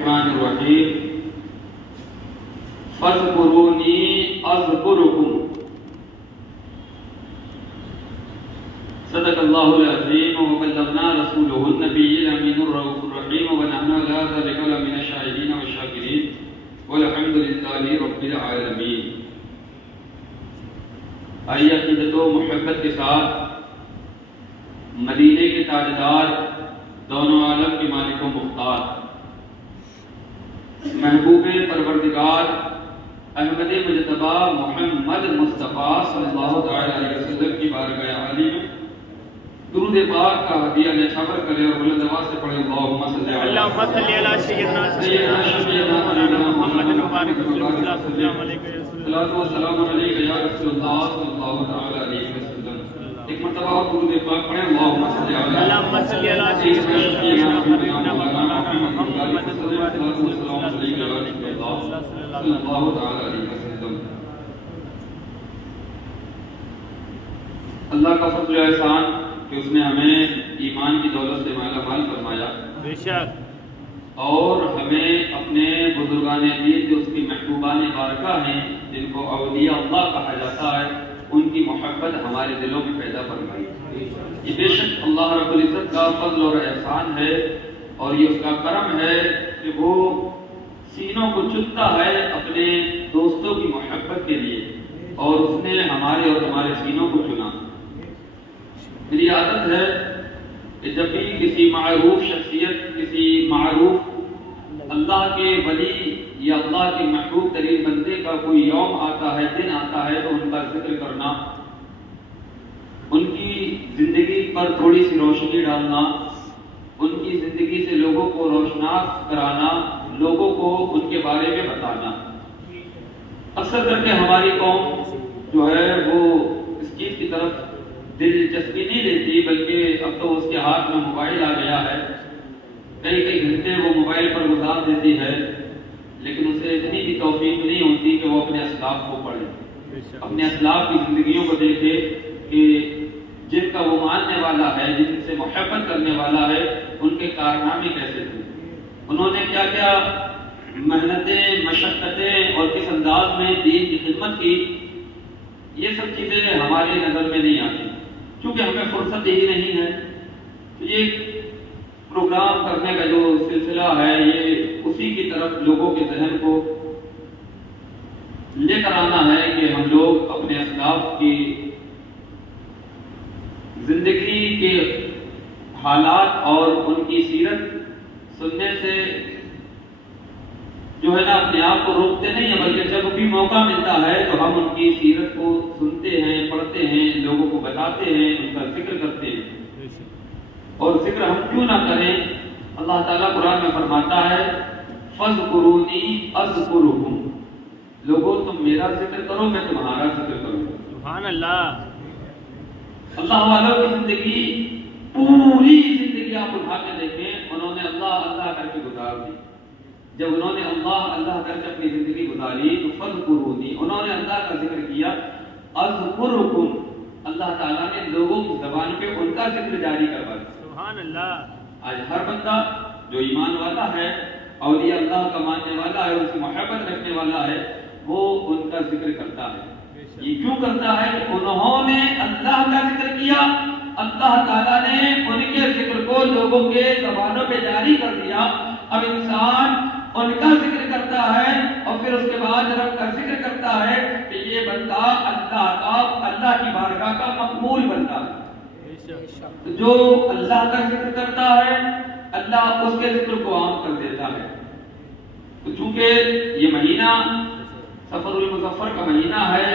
الرحمن الرحیم فاذکرونی اذکرکم صدق اللہ العظیم وبلغنا رسولہ النبی الامین الرؤوف الرحیم ونحن علی ذلک لمن الشاہدین والشاکرین والحمد للہ رب العالمین۔ آئیے عقیدت و محبت کے ساتھ مدینے کے تاجدار، دونوں عالم کے مالک و مختار، محبوب پروردگار احمد مجتبی محمد مصطفیٰ صلی اللہ علیہ وسلم کی بارگاہ عالی میں درود پاک کا ہدیہ نچھاور کرے اور بلند آواز سے پڑھے اللہم صلی علی سیدنا محمد مبارک والسلام علیک یا رسول اللہ صلی اللہ علیہ وسلم۔ ایک مرتبہ اور درود پاک پڑھیں اللہم صلی علی سیدنا محمد صلی اللہ علیہ وسلم۔ اللہ کا فضل و احسان کہ اس نے ہمیں ایمان کی دولت سے مالا مال فرمایا، بے شک، اور ہمیں اپنے بزرگان دین جو اس کی محبوبان بارکہ ہیں، جن کو اولیاء اللہ کہا جاتا ہے، ان کی محبت ہمارے دلوں میں پیدا فرمائی۔ یہ بے شک اللہ رب العزت کا فضل اور احسان ہے، اور یہ اس کا کرم ہے کہ وہ سینوں کو چنتا ہے اپنے دوستوں کی محبت کے لیے، اور اس نے ہمارے اور تمہارے سینوں کو چنا۔ میری عادت ہے کہ جب بھی کسی معروف شخصیت، کسی معروف اللہ کے ولی یا اللہ کے محبوب ترین بندے کا کوئی یوم آتا ہے، دن آتا ہے، تو ان کا ذکر کرنا، ان کی زندگی پر تھوڑی سی روشنی ڈالنا، ان کی زندگی سے لوگوں کو روشناس کرانا، لوگوں کو ان کے بارے میں بتانا۔ اکثر کر کے ہماری قوم جو ہے وہ اس چیز کی طرف دلچسپی نہیں لیتی، بلکہ اب تو اس کے ہاتھ میں موبائل آ گیا ہے، کئی گھنٹے وہ موبائل پر گزار دیتی ہے، لیکن اسے اتنی بھی توفیق نہیں ہوتی کہ وہ اپنے اسلاف کو پڑھے، اپنے اسلاف کی زندگیوں کو دیکھے کہ جن کا وہ ماننے والا ہے، جن سے محبت کرنے والا ہے، ان کے کارنامے کیسے تھے، انہوں نے کیا کیا محنتیں، مشقتیں اور کس انداز میں دین کی خدمت کی۔ یہ سب چیزیں ہمارے نظر میں نہیں آتی، کیونکہ ہمیں فرصت ہی نہیں ہے۔ تو یہ پروگرام کرنے کا جو سلسلہ ہے، یہ اسی کی طرف لوگوں کے ذہن کو لے کر آنا ہے کہ ہم لوگ اپنے اسلاف کی زندگی کے حالات اور ان کی سیرت سننے سے جو ہے نا اپنے آپ کو روکتے نہیں ہیں، بلکہ جب بھی موقع ملتا ہے تو ہم ان کی سیرت کو سنتے ہیں، پڑھتے ہیں، لوگوں کو بتاتے ہیں، ان کا ذکر کرتے ہیں۔ اور ذکر ہم کیوں نہ کریں؟ اللہ تعالیٰ قرآن میں فرماتا ہے فَاذْكُرُونِي أَذْكُرُكُمْ، لوگوں تم میرا ذکر کرو، میں تمہارا ذکر کروں۔ سبحان اللہ۔ اللہ والوں کی زندگی، پوری زندگی آپ اٹھا کے دیکھیں، انہوں نے اللہ اللہ کر کے گزار دی۔ جب انہوں نے اللہ اللہ کر کے اپنی زندگی گزاری تو فَاذْكُرُونِي، انہوں نے اللہ کا ذکر کیا، اذکرکم، اللہ تعالیٰ نے لوگوں کی زبان پہ ان کا ذکر جاری کروا دیا۔ سبحان اللہ۔ آج ہر بندہ جو ایمان والا ہے، اولیاء اللہ کا ماننے والا ہے، اس کی محبت رکھنے والا ہے، وہ ان کا ذکر کرتا ہے۔ یہ کیوں کرتا ہے کہ انہوں نے اللہ کا ذکر کیا، اللہ تعالیٰ نے ان کے ذکر کو لوگوں کے زبانوں پہ جاری کر دیا۔ اب انسان ان کا ذکر کرتا ہے اور پھر اس کے بعد رب کا ذکر کرتا ہے کہ یہ بندہ اللہ کی بارگاہ کا مقبول بندہ ہے۔ جو اللہ کا ذکر کرتا ہے، اللہ اس کے ذکر کو عام کر دیتا ہے۔ تو چونکہ یہ مہینہ سفر المظفر کا مہینہ ہے،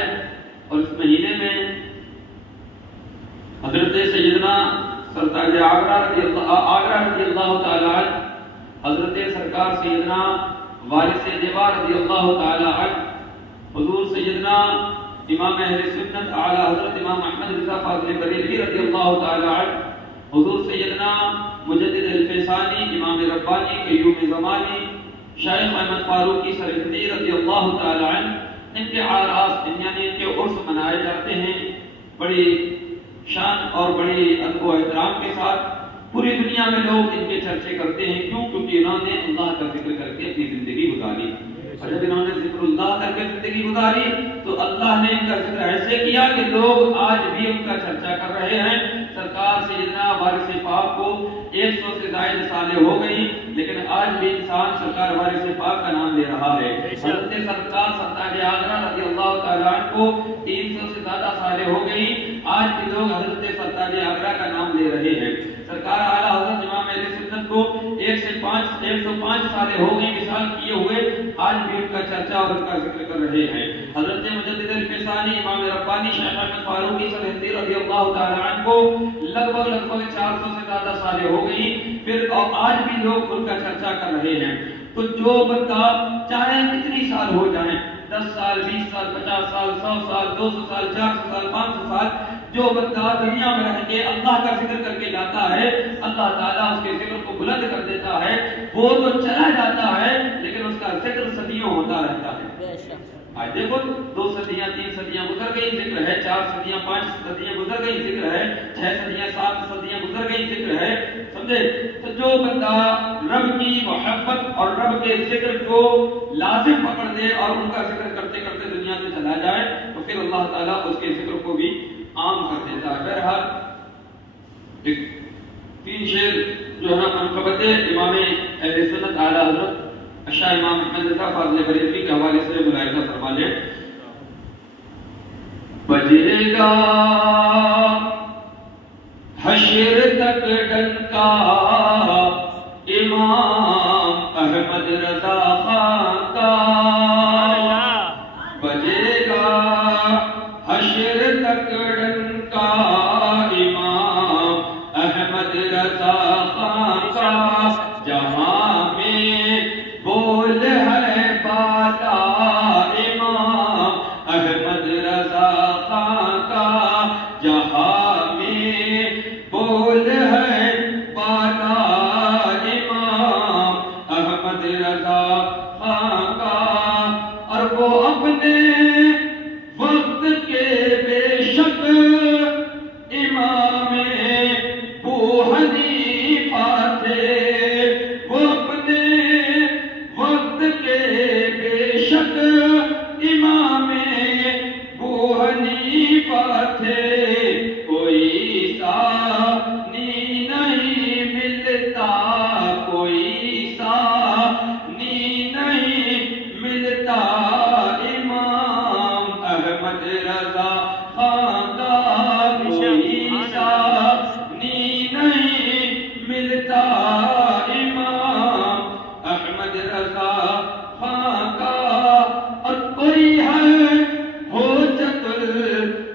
اور اس مہینے میں حضرت سیدنا سرتاج آگرہ رضی اللہ تعالی عنہ، حضرت سرکار سیدنا وارث دیوار رضی اللہ تعالی عنہ، حضور سیدنا امام اہل سنت اعلی حضرت امام احمد رضا فاضل بریلوی رضی اللہ تعالی عنہ، حضور سیدنا مجدد الفیصانی امام ربانی قیوم زمانی شیخ احمد فاروقی سرہندی رضی اللہ تعالی عنہ، ان کے اعراس یعنی ان کے عرس منائے جاتے ہیں بڑی شان اور بڑی ادب و احترام کے ساتھ۔ پوری دنیا میں لوگ ان کے چرچے کرتے ہیں، کیوں؟ کیونکہ انہوں نے اللہ کا ذکر کر کے اور جب انہوں نے ذکر اللہ کر کے زندگی گزاری تو اللہ نے ان کا ذکر ایسے کیا کہ لوگ آج بھی ان کا چرچا کر رہے ہیں۔ سرکار سیدنا وارث پاک کو 100 سے زائد سالیں ہو گئی، لیکن آج بھی انسان سرکار وارث پاک کا نام لے رہا ہے۔ حضرت سرکار سرتاج آگرہ رضی اللہ تعالیٰ عنہ کو 300 سے زیادہ سالیں ہو گئی، آج بھی لوگ حضرت سرتاج آگرہ کا نام لے رہے ہیں۔ سرکار اعلیٰ حضرت امام اہل سنت کو 105 سالیں ہو گئی مثال کیے ہوئے، آج بھی ان کا چرچا اور ان کا ذکر کر رہے ہیں۔ حضرت مجدد الفسانی امام ربانی شیخ احمد فاروقی سرہندی رضی اللہ تعالیٰ عنہ کو لگ بھگ 400 سے زیادہ سالیں ہو گئی، پھر آج بھی لوگ ان کا چرچا کر رہے ہیں۔ تو جو بندہ چاہے کتنی سال ہو جائیں، 10 سال 20 سال 50 سال 100 سال 200 سال 400 سال 500 سال، جو بندہ دنیا میں رہ کے اللہ کا ذکر کر کے جاتا ہے، اللہ تعالیٰ اس کے ذکر کو بلند کر دیتا ہے۔ وہ تو چلا جاتا ہے لیکن اس کا ذکر صدیوں ہوتا رہتا ہے۔ آج دیکھو 2 صدیاں 3 صدیاں گزر گئی، ذکر ہے 4 صدیاں 5 صدیاں گزر گئی، ذکر ہے 6 صدیاں 7 صدیاں گزر گئی، ذکر ہے، سمجھے؟ تو جو بندہ رب کی محبت اور رب کے ذکر کو لازم پکڑ دے اور ان کا ذکر کرتے کرتے دنیا سے چلا جائے تو پھر اللہ تعالیٰ اس کے ذکر کو بھی عام کر دیتا ہے۔ بہرحال 3 شعر جو ہے نا منقبت امام اہل سنت اعلیٰ حضرت شاہ امام احمد رضا فاضل بریلوی کے حوالے سے ملاحظہ فرما لیں۔ بجے گا حشر تک ڈنکا امام احمد رضا خان کا، بجے گا حشر تک ڈنکا امام احمد رضا خان کا، جہاں میں بول ہے بالا امام احمد رضا خان کا، جہاں میں بول ہے بالا امام احمد رضا خان کا، اور وہ اپنے وقت کے بے شک امام ابو حنیفہ تھے، وہ اپنے وقت کے بے شک امام ابو حنیفہ تھے، کوئی ثانی نہیں ملتا، کوئی ثانی نہیں ملتا امام احمد رضا خان کا، کوئی ثانی نہیں ملتا امام احمد رضا خان کا، اور کوئی ہے حجت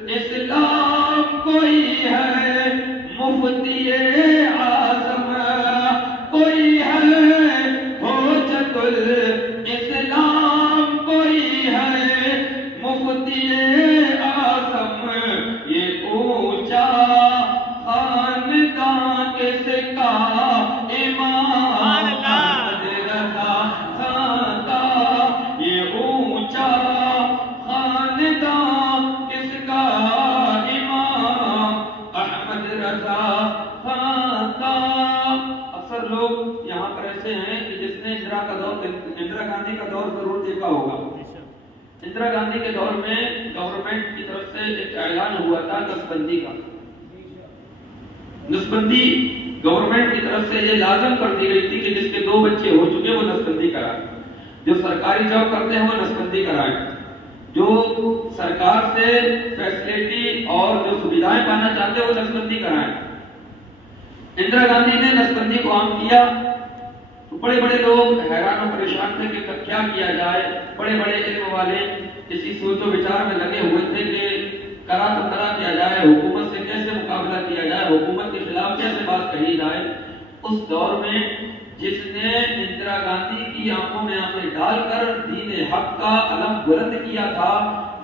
الاسلام، کوئی ہے مفتی اعظم، کوئی ہے حجت الاسلام، کوئی ہے مفتی اعظم، یہ اونچا خاندان کس کا امام احمد رضا خان کا، یہ اونچا خاندان کس کا امام احمد رضا خان کا۔ اکثر لوگ یہاں پر ایسے ہیں کہ جس نے اندرا گاندھی کا دور ضرور دیکھا ہوگا۔ اندرا گاندھی کے دور میں گورنمنٹ کی طرف سے ایک اعلان ہوا تھا نسبندی کا۔ نسبندی گورنمنٹ کی طرف سے یہ لازم کر دی گئی تھی کہ جس کے 2 بچے ہو چکے وہ نسبندی کرائیں، جو سرکاری جاب کرتے ہیں وہ نسبندی کرائیں، جو سرکار سے فیسلٹی اور جو سویدھائیں پانا چاہتے ہیں وہ نسبندی کرائیں۔ اندرا گاندھی نے نسبندی کو عام کیا تو بڑے بڑے لوگ حیران و پریشان تھے کہ کیا کیا جائے۔ بڑے بڑے علم والے اسی سوچ و بچار میں لگے ہوئے تھے کہ کرا تو کرا کیا جائے، حکومت سے کیسے مقابلہ کیا جائے، حکومت کے خلاف کیسے بات کہی جائے۔ اس دور میں جس نے اندرا گاندھی کی آنکھوں میں آنکھیں ڈال کر دین حق کا علم بلند کیا تھا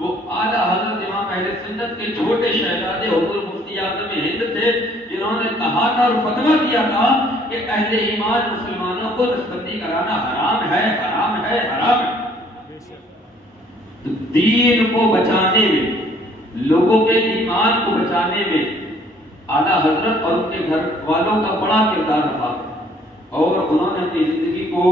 وہ اعلیٰ حضرت امام اہل سنت کے چھوٹے شہزادے حضور مفتی اعظم ہند تھے، جنہوں نے کہا تھا اور فتویٰ کیا تھا کہ اہل ایمان مسلمانوں کو نسبندی کرانا حرام ہے، حرام ہے، حرام ہے۔ دین کو بچانے میں، لوگوں کے ایمان کو بچانے میں اعلیٰ حضرت اور ان کے گھر والوں کا بڑا کردار رہا اور انہوں نے اپنی زندگی کو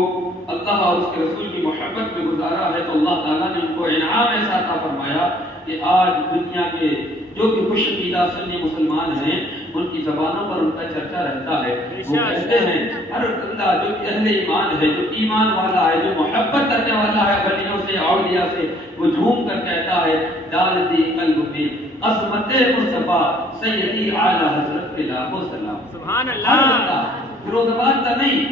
اللہ اور اس اس کے رسول کی محبت میں گزارا ہے تو اللہ تعالیٰ نے ان کو انعام ایسا عطا فرمایا کہ آج دنیا کے جو بھی خوش عقیدہ سنی مسلمان ہیں ان کی زبانوں پر ان کا چرچا رہتا ہے. وہ کہتے ہیں ہر بندہ جو اہل ایمان ہے، جو ایمان والا ہے، جو محبت کرنے والا ہے ولیوں سے اولیاء سے، وہ جھوم کر کہتا ہے ڈال دی قلب میں عظمت مصطفیٰ سیدی اعلی حضرت کے لاکھوں سلام. سبحان اللہ. فیروز آباد کا نہیں،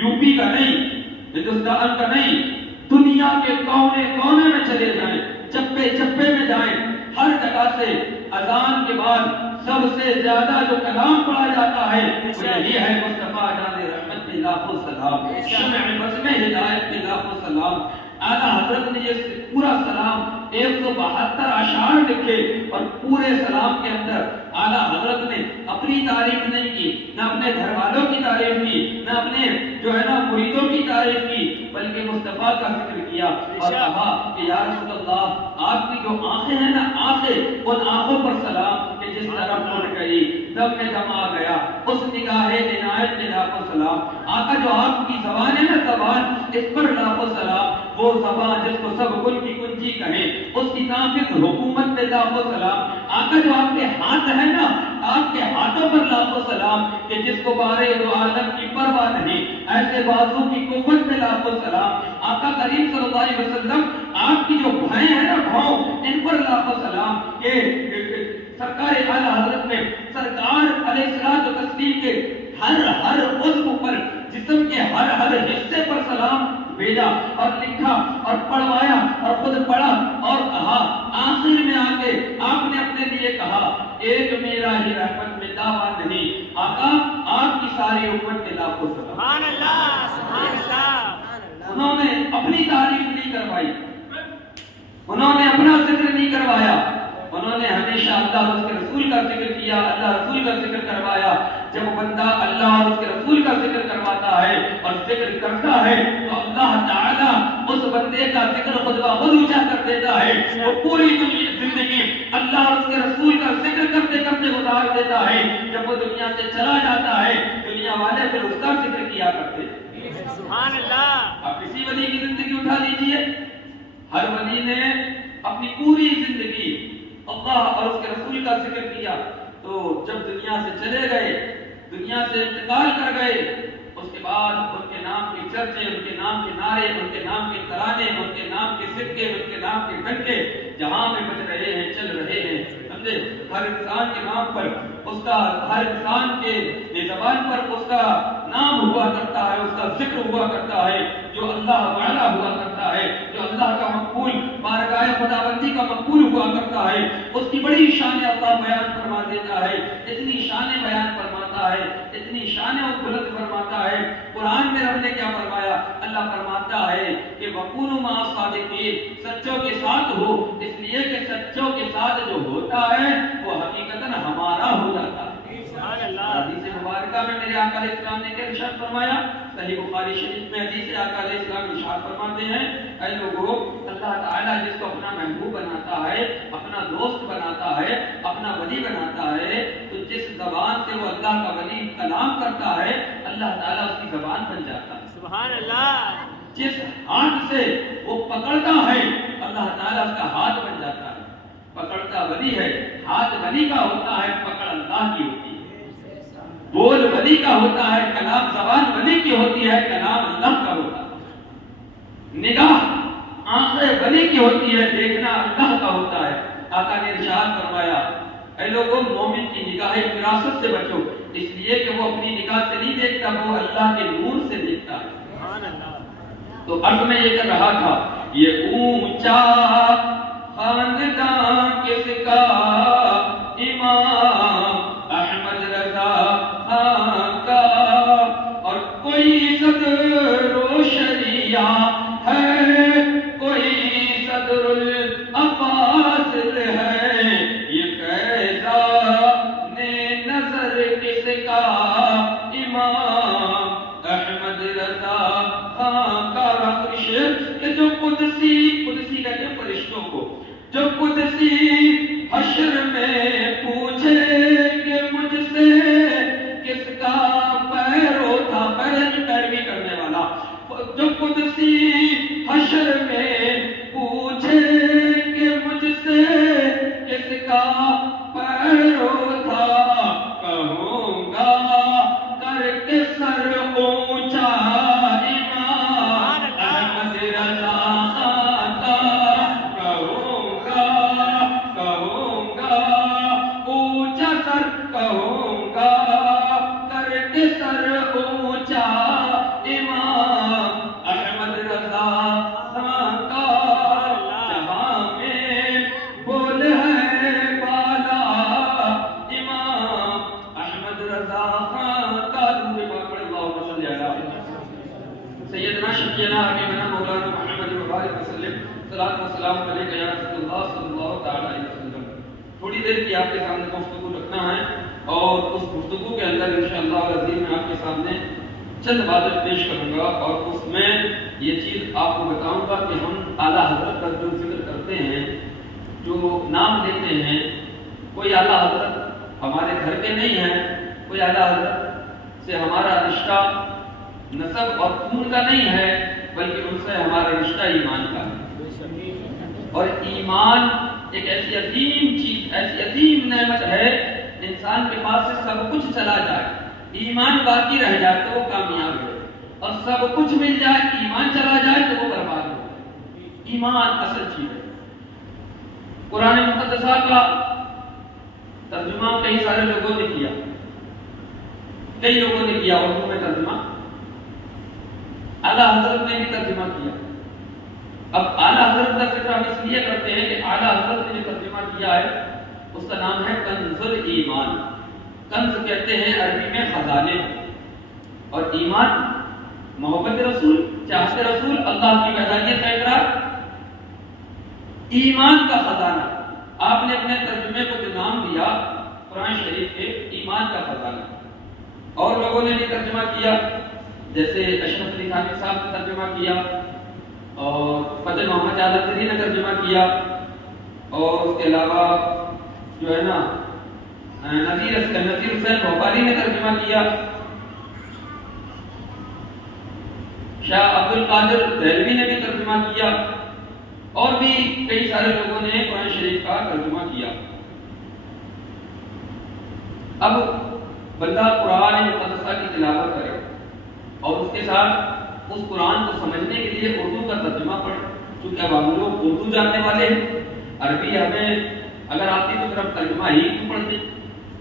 یو پی کا نہیں، ہندوستان کا نہیں، دنیا کے کونے کونے میں چلے جائیں، چپے چپے میں جائیں، ہر جگہ سے اذان کے بعد سب سے زیادہ جو کلام پڑھا جاتا ہے وہ یہی ہے مصطفیٰ جان رحمت کے لاکھوں سلام، شمع بزم ہدایت کے لاکھوں سلام. اعلیٰ حضرت نے یہ پورا سلام 172 اشعار لکھے اور پورے سلام کے اندر اعلیٰ حضرت نے اپنی تعریف نہیں کی، نہ اپنے گھر والوں کی تعریف کی، نہ اپنے جو ہے نا مریدوں کی تعریف کی، بلکہ مصطفیٰ کا ذکر کیا اور کہا کہ یا رسول اللہ آپ کی جو آنکھیں ہیں نا آنکھیں، ان آنکھوں پر سلام کہ جس طرف مڑ گئی دم میں دم آ گیا، اس نگاہ عنایت میں لاکھوں سلام. آقا جو آپ کی زبان ہے نا زبان، اس پر لاکھوں سلام. وہ زبان جس کو سب کل کی کنجی کہیں، اس کی نافذ حکومت میں لاکھوں سلام. آقا جو آپ کے ہاتھ ہے نا، آپ کے ہاتھوں پر لاکھوں سلام کہ جس کو بارے دو عالم کی پرواہ نہیں، ایسے بازو کی قوت میں لاکھوں سلام. آقا کریم صلی اللہ علیہ وسلم آپ کی جو بھائیں ہیں نا بھاؤں، ان پر لاکھوں سلام. کہ سرکار اعلیٰ حضرت نے سرکار علیہ الصلوۃ والتسلیم کے ہر عضو پر، جسم کے ہر حصے پر سلام بھیجا اور لکھا اور پڑھوایا اور خود پڑھا اور کہا. آخر میں آ کے آپ نے اپنے لیے کہا ایک میرا ہی رحمت میں دعویٰ نہیں، آقا آپ کی ساری امت کے لاکھوں سلام. سبحان اللہ. سبحان اللہ. انہوں نے اپنی تعریف نہیں کروائی، انہوں نے اپنا ذکر نہیں کروایا، انہوں نے ہمیشہ اللہ اور اس کے رسول کا ذکر کیا، اللہ رسول کا ذکر کروایا. جب بندہ اللہ اور اس کے رسول کا ذکر کرواتا ہے اور ذکر کرتا ہے تو اللہ تعالیٰ اس بندے کا ذکر خود بخود اونچا کر دیتا ہے. وہ پوری زندگی اللہ اور اس کے رسول کا ذکر کرتے کرتے گزار دیتا ہے. جب وہ دنیا سے چلا جاتا ہے دنیا والے پھر اس کا ذکر کیا کرتے ہیں. سبحان اللہ. آپ کسی ولی کی زندگی اٹھا لیجئے، ہر ولی نے اپنی پوری زندگی اللہ اور اس کے رسول کا ذکر کیا. تو جب دنیا سے چلے گئے، دنیا سے انتقال کر گئے، اس کے بعد ان کے نام کے چرچے، ان کے نام کے نعرے، ان کے نام کے ترانے، ان کے نام کے سکے، ان کے نام کے ڈنکے جہاں میں بج رہے ہیں، چل رہے ہیں. سمجھے؟ ہر انسان کے نام پر اس کا، ہر انسان کے زبان پر اس کا نام ہوا کرتا ہے، اس کا ذکر ہوا کرتا ہے، جو اللہ والا ہوا کرتا ہے، جو اللہ کا مقبول بارگاہ خداوندی کا مقبول ہوا کرتا ہے. اس کی بڑی شان اللہ بیان فرما دیتا ہے، اتنی شان بیان فرماتا ہے، اتنی شان بلند فرماتا ہے. قرآن میں رب نے کیا فرمایا؟ اللہ فرماتا ہے کہ وَكُونُوا مَعَ الصَّادِقِينَ، سچوں کے ساتھ ہو، اس لیے کہ سچوں کے ساتھ جو ہوتا ہے وہ حقیقتاً ہمارا ہو جاتا ہے. حدیث مبارکہ میں میرے آقا علیہ السلام نے کیا ارشاد فرمایا؟ صحیح بخاری شریف میں حدیث آقا علیہ السلام ارشاد فرماتے ہیں اے لوگوں، اللہ تعالیٰ جس کو اپنا محبوب بناتا ہے، اپنا دوست بناتا ہے، اپنا ولی بناتا ہے، تو جس زبان سے وہ اللہ کا ولی کلام کرتا ہے اللہ تعالیٰ اس کی زبان بن جاتا ہے. سبحان اللہ. جس ہاتھ سے وہ پکڑتا ہے اللہ تعالیٰ اس کا ہاتھ بن جاتا ہے. پکڑتا ولی ہے، ہاتھ ولی کا ہوتا ہے، پکڑ اللہ کی ہوتی ہے. بول ولی کا ہوتا ہے، کلام زبان ولی کی ہوتی ہے، کلام اللہ کا ہوتا ہے. نگاہ آنکھیں ولی کی ہوتی ہے، دیکھنا اللہ کا ہوتا ہے. آقا نے ارشاد فرمایا اے لوگوں، مومن کی نگاہ فراست سے بچو، اس لیے کہ وہ اپنی نگاہ سے نہیں دیکھتا، وہ اللہ کے نور سے دیکھتا ہے. سبحان اللہ. تو عرض میں یہ کر رہا تھا، یہ اونچا خاندان کس کا، امام احمد رضا خان کا، اور کوئی صدر و شریعہ ہے، کوئی صدر الافاضل ہے، یہ فیضان نظر کس کا، امام احمد رضا خان کا. کہ جو قدسی کہتے ہیں فرشتوں کو، جو قدسی حشر میں پوچھے کہ مجھ سے کس کا پیرو تھا، پیروی کرنے والا، جو قدسی مسیح حشر میں پوچھیں گے مجھ سے کس کا پیرو تھا، کہوں گا کر کے سر اونچا امام احمد رضا خان کا، کہوں گا اونچا سر، کہوں گا کر کے سر اونچا امام احمد رضا خان کا، جہاں میں بول ہے بالا امام احمد رضا خان کا، درود پاک پڑھ اللہم صلی علی سیدنا شفیعنا حبیبنا مولانا محمد مبارک وسلم، صلاۃ و سلام علیک یا رسول اللہ صلی اللہ تعالی علیہ وسلم۔ تھوڑی دیر کی آپ کے سامنے گفتگو رکھنا ہے اور اس گفتگو کے اندر انشاءاللہ العظیم میں آپ کے سامنے چند باتیں پیش کروں گا، اور اس میں یہ چیز آپ کو بتاؤں گا کہ ہم اعلیٰ حضرت کا جو ذکر کرتے ہیں، جو نام لیتے ہیں، کوئی اعلیٰ حضرت ہمارے گھر کے نہیں ہیں، کوئی اعلیٰ حضرت سے ہمارا رشتہ نسب اور خون کا نہیں ہے، بلکہ ان سے ہمارا رشتہ ایمان کا ہے۔ اور ایمان ایک ایسی عظیم چیز، ایسی عظیم نعمت ہے، انسان کے پاس سے سب کچھ چلا جائے، ایمان باقی رہ جائے تو وہ کامیاب ہے، اور سب کچھ مل جائے ایمان چلا جائے تو وہ برباد ہو۔ ایمان اصل چیز ہے۔ قرآن مقدسہ کا ترجمہ کئی سارے لوگوں نے کیا، کئی لوگوں نے کیا اردو میں ترجمہ، اعلیٰ حضرت نے بھی ترجمہ کیا۔ اب اعلیٰ حضرت کا ذکر ہم اس لیے کرتے ہیں کہ اعلیٰ حضرت نے جو ترجمہ کیا ہے اس کا نام ہے کنز الایمان۔ کنز کہتے ہیں عربی میں خزانے، اور ایمان محبت رسول، چاہت رسول، اللہ کی وحدانیت کا اقرار، ایمان کا خزانہ۔ آپ نے اپنے ترجمے کو جو نام دیا قرآن شریف کے، ایمان کا خزانہ۔ اور لوگوں نے بھی ترجمہ کیا، جیسے اشرف علی تھانوی صاحب نے ترجمہ کیا، اور فضل محمد جالندھری نے ترجمہ کیا، اور اس کے علاوہ جو ہے نا نذیر حسین بھوپالی نے ترجمہ کیا، شاہ عبد القادر دہلوی نے بھی ترجمہ کیا، اور بھی کئی سارے لوگوں نے قرآن شریف کا ترجمہ کیا۔ اب بندہ قرآن مقدسہ کی تلاوت کرے اور اس کے ساتھ اس قرآن کو سمجھنے کے لیے اردو کا ترجمہ پڑھے، چونکہ اب ہم لوگ اردو جاننے والے ہیں، عربی ہمیں اگر آتی تو صرف ترجمہ ہی کیوں پڑھتے،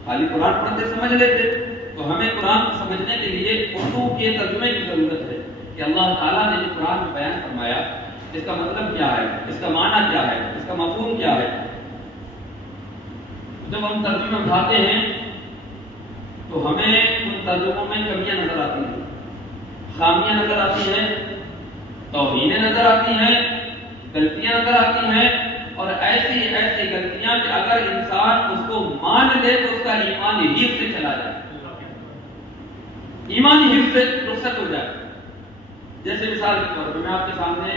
خالی قرآن پڑھتے سمجھ لیتے، تو ہمیں قرآن کو سمجھنے کے لیے اردو کے ترجمے کی ضرورت ہے کہ اللہ تعالیٰ نے جو قرآن میں بیان فرمایا اس کا مطلب کیا ہے، اس کا معنی کیا ہے، اس کا مفہوم کیا ہے۔ جب ہم ترجمہ اٹھاتے ہیں تو ہمیں ان ترجموں میں کمیاں نظر آتی ہیں، خامیاں نظر آتی ہیں، توہینیں نظر آتی ہیں، غلطیاں نظر آتی ہیں، اور ایسی ایسی غلطیاں کہ اگر انسان اس کو مان لے تو اس کا ایمان حفظ سے چلا جائے، ایمان حفظ سے رخصت ہو جائے۔ جیسے مثال کے طور پر میں آپ کے سامنے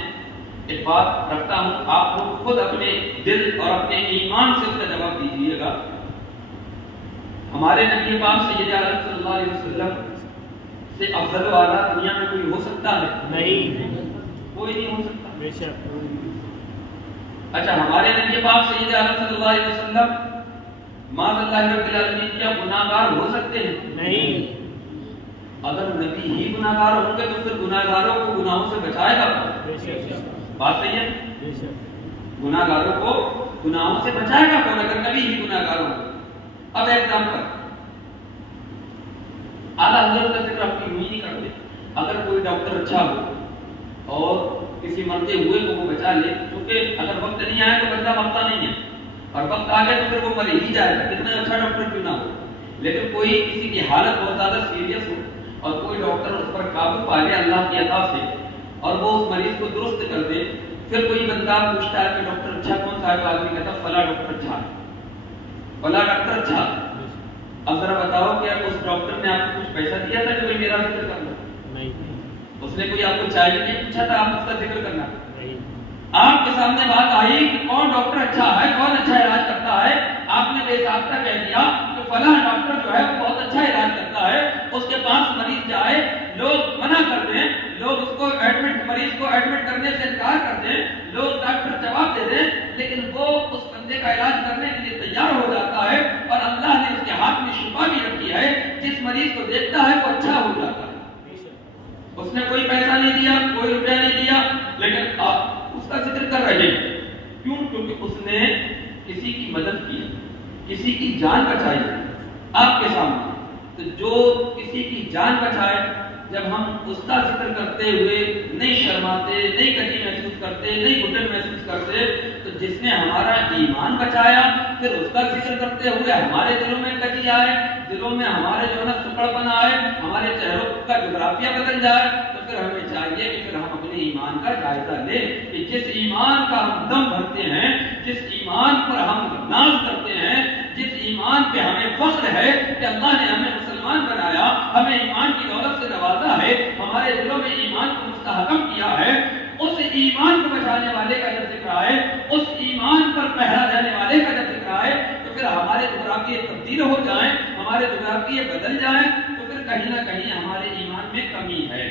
ایک بات رکھتا ہوں، آپ لوگ خود اپنے دل اور اپنے ایمان سے اس کا جواب دیجیے گا۔ ہمارے نبی پاک سید عالم صلی اللہ علیہ وسلم سے افضل و اعلیٰ دنیا میں کوئی ہو سکتا ہے؟ نہیں، کوئی نہیں ہو سکتا۔ بے شک۔ اچھا، ہمارے نبی پاک سید عالم صلی اللہ علیہ وسلم معاذ اللہ رب العالمین کیا گناہگار ہو سکتے ہیں؟ نہیں۔ اگر نبی ہی گناہگار ہوں گے تو پھر گناہگاروں کو گناہوں سے بچائے گا کون؟ بے شک۔ بات صحیح ہے؟ بے شک۔ گناہگاروں کو گناہوں سے بچائے گا کون اگر نبی ہی گناہگار ہوں گے؟ اب ایگزامپل، اعلیٰ حضرت کا ذکر آپ کی نہیں کرتے، اگر کوئی ڈاکٹر اچھا ہو اور کسی مرتے ہوئے کو وہ بچا لے، کیونکہ اگر وقت نہیں آیا تو بندہ مرتا نہیں ہے، اور وقت آ گیا تو پھر وہ مر ہی جائے گا، کتنا اچھا ڈاکٹر کیوں نہ ہو۔ لیکن کوئی کسی کی حالت بہت زیادہ سیریس ہو اور کوئی ڈاکٹر اس پر قابو پا لے اللہ کی عطا سے اور وہ اس مریض کو درست کر دے، پھر کوئی بندہ پوچھتا ہے کہ ڈاکٹر اچھا کون سا ہے، تو آدمی کہتا فلاں ڈاکٹر اچھا ہے، فلاں ڈاکٹر اچھا ہے۔ اب ذرا بتاؤ کہ اس ڈاکٹر نے آپ کو کچھ پیسہ دیا تھا کہ میرا ذکر کرنا؟ نہیں۔ اس نے کوئی آپ کو چائے نہیں پوچھا تھا آپ اس کا ذکر کرنا؟ نہیں۔ آپ کے سامنے بات آئی کہ کون ڈاکٹر اچھا ہے، کون اچھا علاج کرتا ہے، آپ نے بے ساختہ کہہ دیا کہ فلاں ڈاکٹر جو ہے وہ بہت اچھا علاج کرتا ہے، اس کے پاس مریض جائے، لوگ منع کرتے ہیں، لوگ اس کو مریض کو ایڈمٹ کرنے سے انکار کرتے ہیں، لوگ ڈاکٹر جواب دے دیں، لیکن وہ اس بندے کا علاج کرنے کے لیے تیار ہو جاتا ہے، اور اللہ نے اس کے ہاتھ میں شفا بھی رکھی ہے، جس مریض کو دیکھتا ہے وہ اچھا ہو جاتا ہے۔ اس نے کوئی پیسہ نہیں دیا، کوئی روپیہ نہیں دیا، لیکن آپ اس کا ذکر کر رہے ہیں، کیوں؟ کیونکہ اس نے کسی کی مدد کی، کسی کی جان بچائی آپ کے سامنے۔ تو جو کسی کی جان بچائے، جب ہم اس کا ذکر کرتے ہوئے نہیں شرماتے، نہیں کٹی محسوس کرتے، نہیں گھٹن محسوس کرتے، تو جس نے ہمارا ایمان بچایا، پھر اس کا ذکر کرتے ہوئے ہمارے دلوں میں کٹی آئے، دلوں میں ہمارے جو ہے نا سکڑ پن آئے، ہمارے چہروں کا جغرافیہ بدل جائے، تو پھر ہمیں چاہیے کہ پھر ہم اپنے ایمان کا جائزہ لیں کہ جس ایمان کا ہم دم بھرتے ہیں، جس ایمان پر ہم ناز کرتے ہیں، جس ایمان پہ ہمیں فخر ہے کہ اللہ نے ہمیں مسلمان بنایا، ہمیں ایمان کی دولت سے نوازا ہے، ہمارے دلوں میں ایمان کو مستحکم کیا ہے، اس ایمان کو بچانے والے کا جب ذکر آئے، اس ایمان پر پہرا دینے والے کا جب ذکر آئے، تو پھر ہمارے جغرافیے تبدیل ہو جائیں، ہمارے جغرافیے بدل جائیں، تو پھر کہیں نہ کہیں ہمارے ایمان میں کمی ہے،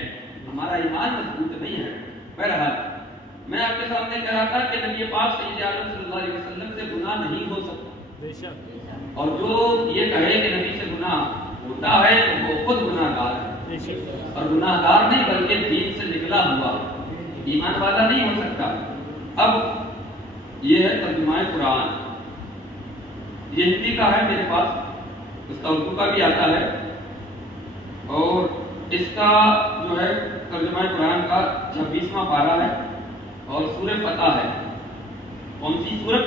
ہمارا ایمان مضبوط نہیں ہے۔ بہرحال میں آپ کے سامنے کہہ رہا تھا کہ نبی پاک سید عالم صلی اللہ علیہ وسلم سے گناہ نہیں ہو سکتا، اور جو یہ کہے کہ نبی سے گناہ ہوتا ہے تو وہ خود گناہ گار ہے، اور گناہ گار نہیں بلکہ دین سے نکلا ہوا ایمان والا نہیں ہو سکتا۔ اب یہ ہے ترجمہ قرآن، یہ ہندی کا ہے میرے پاس، اس کا اردو کا بھی آتا ہے، اور اس کا جو ہے ترجمہ قرآن کا 26واں پارہ ہے، اور سورہ فتح ہے۔ کون سی سورت؟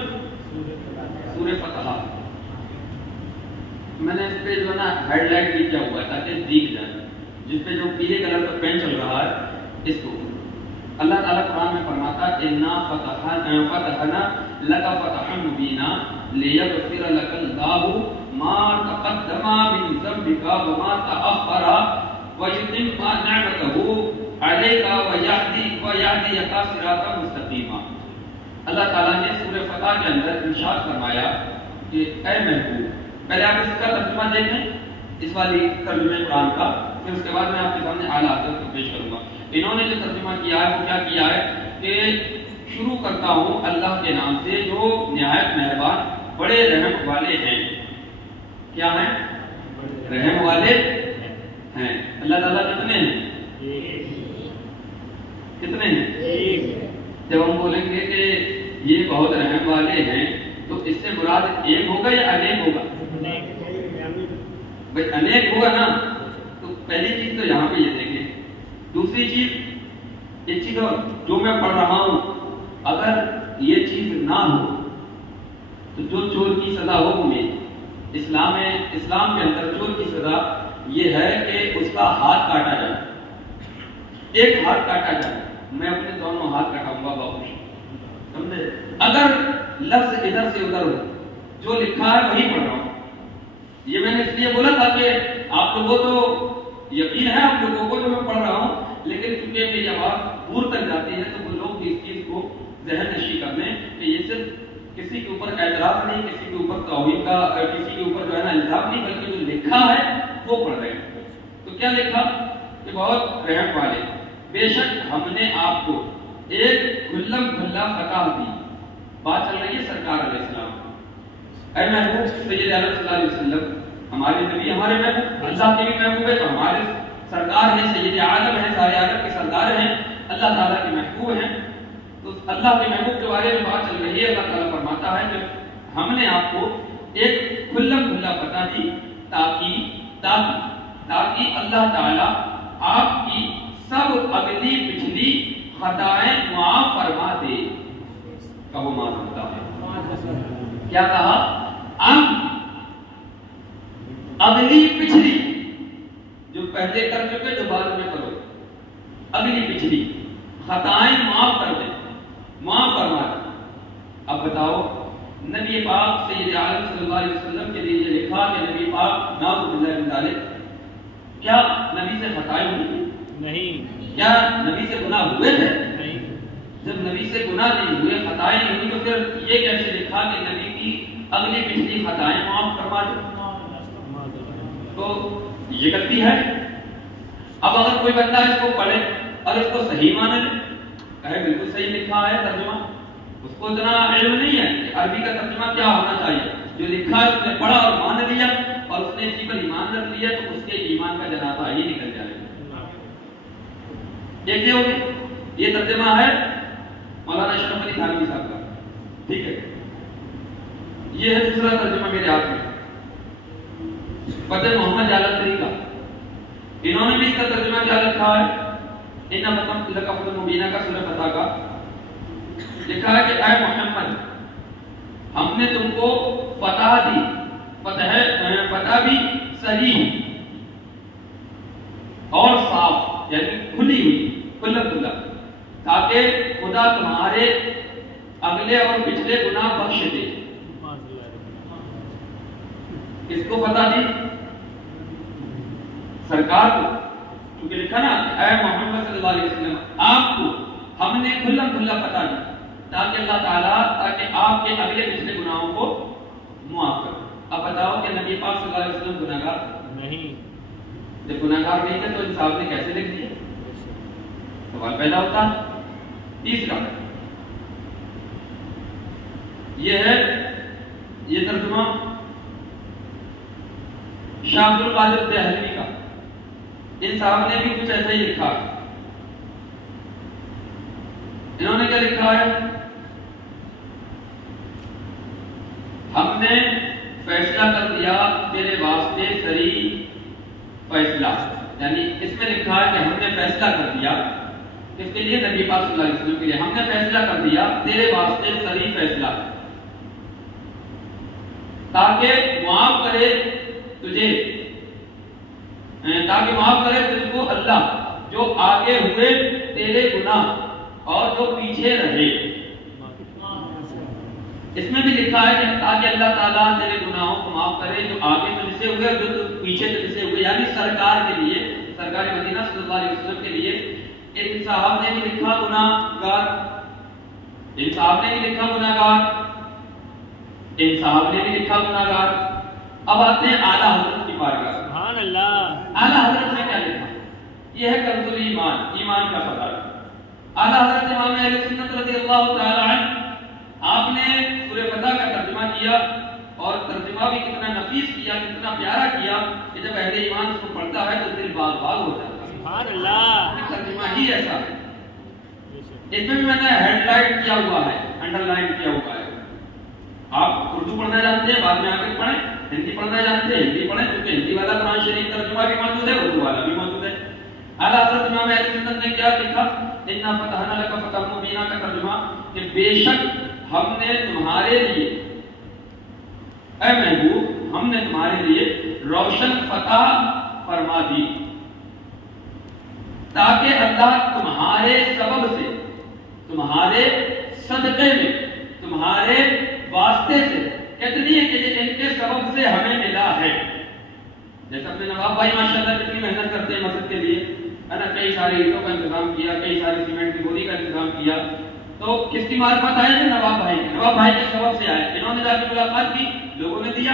سورہ فتح۔ میں نے اس پہ جو ہے نا ہیڈ لائٹ بھی کیا ہوا ہے تاکہ دیکھ جائے، جس پہ جو پیلے کلر کا پین چل رہا ہے اس کو اللہ تعالیٰ قرآن میں فرماتا ہے اِنَّا فَتَحْنَا لَكَ فَتْحًا مُبِينًا لِيَغْفِرَ لَكَ اللَّهُ مَا تَقَدَّمَ مِن ذَنبِكَ وَمَا تَأَخَّرَ وَيُتِمَّ نِعْمَتَهُ عَلَيْكَ وَيَهْدِيَكَ صِرَاطًا مُسْتَقِيمًا۔ اللہ تعالیٰ نے سورہ فتح کے اندر ارشاد فرمایا کہ اے محبوب، پہلے آپ اس کا ترجمہ دیکھیں، اس والی ترجمہ قرآن کا، پھر اس کے بعد میں آپ کے سامنے اعلیٰ حضرت کو پیش کروں گا۔ انہوں نے جو ترجمہ کیا ہے وہ کیا کیا ہے کہ شروع کرتا ہوں اللہ کے نام سے جو نہایت مہربان بڑے رحم والے ہیں۔ کیا ہیں؟ رحم والے ہیں۔ اللہ تعالیٰ کتنے ہیں؟ کتنے ہیں؟ جب ہم بولیں گے کہ یہ بہت رحم والے ہیں تو اس سے مراد ایک ہوگا یا انیک ہوگا؟ بھائی انیک ہوگا نا، تو پہلی چیز تو یہاں پہ یہ دیکھیں۔ دوسری چیز، ایک چیز اور جو میں پڑھ رہا ہوں، اگر یہ چیز نہ ہو تو جو چور کی سزا ہو میں اسلام کے اندر چور کی سزا یہ ہے کہ اس کا ہاتھ کاٹا جائے، ایک ہاتھ کاٹا جائے۔ میں اپنے دونوں ہاتھ کٹاؤں گا بابو، سمجھے؟ اگر لفظ ادھر سے ادھر ہو، جو لکھا ہے وہی پڑھ رہا ہوں۔ یہ میں نے اس لیے بولا تھا کہ آپ لوگوں تو یقین ہے آپ لوگوں کو جو میں پڑھ رہا ہوں، لیکن چونکہ میری آواز دور تک جاتی ہے تو وہ لوگ اس چیز کو ذہن نشی کر لیں کہ یہ صرف کسی کے اوپر اعتراض نہیں، کسی کے اوپر توہین کا، کسی کے اوپر جو ہے نا الزام نہیں، بلکہ جو لکھا ہے وہ پڑھ رہے ہیں۔ تو کیا لکھا کہ بہت رحم والے، بے شک ہم نے آپ کو ایک کھلم کھلا فتح دی۔ بات چل رہی ہے سرکار علیہ السلام، اے محبوب سید عالم صلی اللہ علیہ وسلم، ہمارے نبی ہمارے محبوب، اللہ کے بھی محبوب ہے تو ہمارے سرکار ہیں، سید عالم ہیں، سارے عالم کے سردار ہیں، اللہ تعالیٰ کے محبوب ہیں۔ تو اللہ کے محبوب کے بارے میں بات چل رہی ہے، اللہ تعالیٰ فرماتا ہے کہ ہم نے آپ کو ایک کھلم کھلا فتح دی تاکہ اللہ تعالیٰ آپ کی سب اگلی پچھلی خطائیں معاف فرما دے۔ کہو معاف کرتا ہے۔ کیا کہا؟ اگلی پچھلی، جو پہلے کر چکے جو بعد میں کرو، اگلی پچھلی خطائیں معاف کر دیں، معاف فرما دیں۔ اب بتاؤ، نبی پاک سید عالم صلی اللہ علیہ وسلم کے لیے یہ لکھا کہ نبی پاک نعوذ باللہ من ذالک، کیا نبی سے خطائیں ہوئی؟ نہیں۔ کیا نبی سے گناہ ہوئے تھے؟ نہیں۔ جب نبی سے گناہ نہیں ہوئے، خطائیں نہیں ہوئی، تو پھر یہ کیسے لکھا کہ نبی کی اگلی پچھلی خطائیں معاف فرما دیں؟ تو یہ غلطی ہے. اب اگر کوئی بندہ اس کو پڑھے اور اس کو صحیح مانے لے، کہے بالکل صحیح لکھا ہے ترجمہ، اس کو اتنا علم نہیں ہے کہ عربی کا ترجمہ کیا ہونا چاہیے، جو لکھا ہے اس نے پڑھا اور مان لیا اور اس نے اسی پر ایمان رکھ لیا تو اس کے ایمان کا جنازہ ہی نکل جائے گا. یہ کیا ہوگی؟ یہ ترجمہ ہے مولانا اشرف علی تھانوی صاحب کا، ٹھیک ہے. یہ ہے دوسرا ترجمہ میرے ہاتھ میں، فتح محمد جالندھری کا. انہوں نے بھی اس کا ترجمہ کیا لکھا ہے؟ ان فتح فتح مبینہ کا سورہ فتح کا لکھا ہے کہ اے محمد، ہم نے تم کو فتح دی، فتح بھی صحیح اور صاف یعنی کھلی ہوئی، کھلا کھلا، تاکہ خدا تمہارے اگلے اور پچھلے گناہ بخش دے. اس کو فتح دی سرکار کو، کیونکہ لکھا نا اے محمد صلی اللہ علیہ وسلم، آپ کو ہم نے کھلا کھلا فتح دی تاکہ اللہ تعالیٰ آپ کے اگلے پچھلے گناہوں کو معاف کرے. اب بتاؤ کہ نبی پاک صلی اللہ علیہ وسلم گناہگار نہیں؟ جب گناہگار نہیں تھے تو انصاف نے کیسے لکھ دیا؟ سوال پیدا ہوتا ہے. تیسرا یہ ہے، یہ ترجمہ شاہ عبد القادر دہلوی کا. ان صاحب نے بھی کچھ ایسا ہی لکھا. انہوں نے کیا لکھا ہے؟ ہم نے فیصلہ کر دیا تیرے واسطے سری فیصلہ، یعنی اس میں لکھا ہے کہ ہم نے فیصلہ کر دیا، اس کے لیے نبی پاک صلی اللہ علیہ وسلم کے لیے، ہم نے فیصلہ کر دیا تیرے واسطے سری فیصلہ تاکہ معاف کرے تجھے، تاکہ معاف کرے تجھ کو اللہ جو آگے ہوئے تیرے گناہ اور جو پیچھے رہے. اس میں بھی لکھا ہے کہ تاکہ اللہ تعالیٰ تیرے گناہوں کو معاف کرے جو آگے تجھ سے ہوئے اور جو پیچھے تجھ سے ہوئے، یعنی سرکار کے لیے، سرکار مدینہ صلی اللہ علیہ وسلم کے لیے. ان صاحب نے بھی لکھا گناہگار، ان صاحب نے بھی لکھا گناہگار، ان صاحب نے بھی لکھا گناہگار. اب آتے ہیں اعلیٰ حضرت کی بارگاہ. سبحان اللہ. اعلیٰ حضرت نے کیا لکھا؟ یہ ہے کنز الایمان، ایمان کا پتہ. اعلیٰ حضرت امام اہل سنت رضی اللہ تعالی عنہ، آپ نے سورہ فتح کا ترجمہ کیا اور ترجمہ بھی کتنا نفیس کیا، کتنا پیارا کیا کہ جب اہل ایمان اس کو پڑھتا ہے تو دل باغ باغ ہو جاتا ہے. سبحان اللہ. ترجمہ ہی ایسا ہے. اس میں بھی میں نے ہیڈ لائن کیا ہوا ہے، انڈر لائن کیا ہوا ہے. آپ اردو پڑھنا جانتے ہیں بعد میں آ کے پڑھیں، ہندی پڑھنا جانتے ہیں ہندی پڑھیں، کیونکہ ہندی والا قرآن شریف ترجمہ بھی موجود ہے، اردو والا بھی موجود ہے. اعلیٰ حضرت امام اہل سنت نے کیا لکھا؟ انا فتحنا لک فتحا مبینا کا ترجمہ کہ بے شک ہم نے تمہارے لیے، اے محبوب ہم نے تمہارے لیے روشن فتح فرما دی تاکہ اللہ تمہارے سبب سے، تمہارے صدقے میں، تمہارے واسطے سے، کتنی ہے کہ ان کے سبب سے ہمیں ملا ہے. جیسا اپنے نواب بھائی ماشاءاللہ کتنی محنت کرتے ہیں مسجد کے لیے، ہے نا، کئی ساری اینٹوں کا انتظام کیا، کئی ساری سیمنٹ کی گولی کا انتظام کیا، تو کس کی معرفت آئے تھے؟ نواب بھائی کے. نواب بھائی کے سبب سے آئے. انہوں نے جا کے ملاقات کی، لوگوں نے دیا،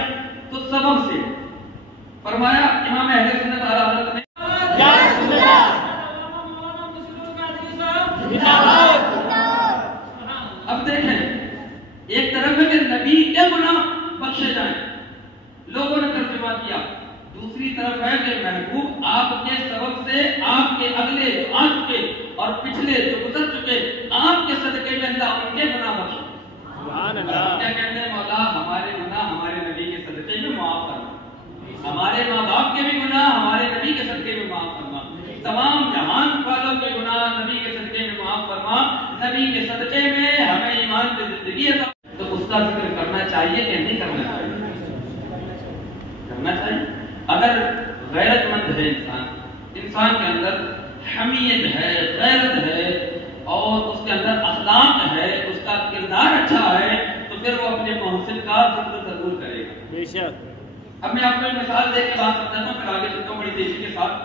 تو سبب سے فرمایا امام اہل سنت اعلیٰ حضرت نے. اب دیکھیں، ایک طرف ہے کہ نبی کے گناہ بخشے جائیں، لوگوں نے ترجمہ کیا. دوسری طرف ہے کہ محبوب آپ کے سبب سے آپ کے اگلے جو آ چکے اور پچھلے جو گزر چکے، آپ کے صدقے میں اللہ ان کے گناہ بخشے. سبحان اللہ. کیا کہتے ہیں؟ مولا ہمارے گناہ ہمارے نبی کے صدقے میں معاف کرنا، ہمارے ماں باپ کے بھی گناہ ہمارے نبی کے صدقے میں معاف کرنا، تمام جہان والوں کے گناہ نبی کے صدقے میں معاف فرما، نبی کے صدقے میں ہمیں ایمان کی زندگی عطا. تو اس کا ذکر کرنا چاہیے کہ نہیں کرنا چاہیے؟ کرنا چاہیے. اگر غیرت مند ہے انسان کے اندر حمیت ہے، غیرت ہے اور اس کے اندر اخلاق ہے، اس کا کردار اچھا ہے، تو پھر وہ اپنے محسن کا ذکر ضرور کرے گا. بے شک. اب میں آپ کو ایک مثال دے کے بات سمجھاتا ہوں، پھر آگے چلتا ہوں بڑی تیزی کے ساتھ.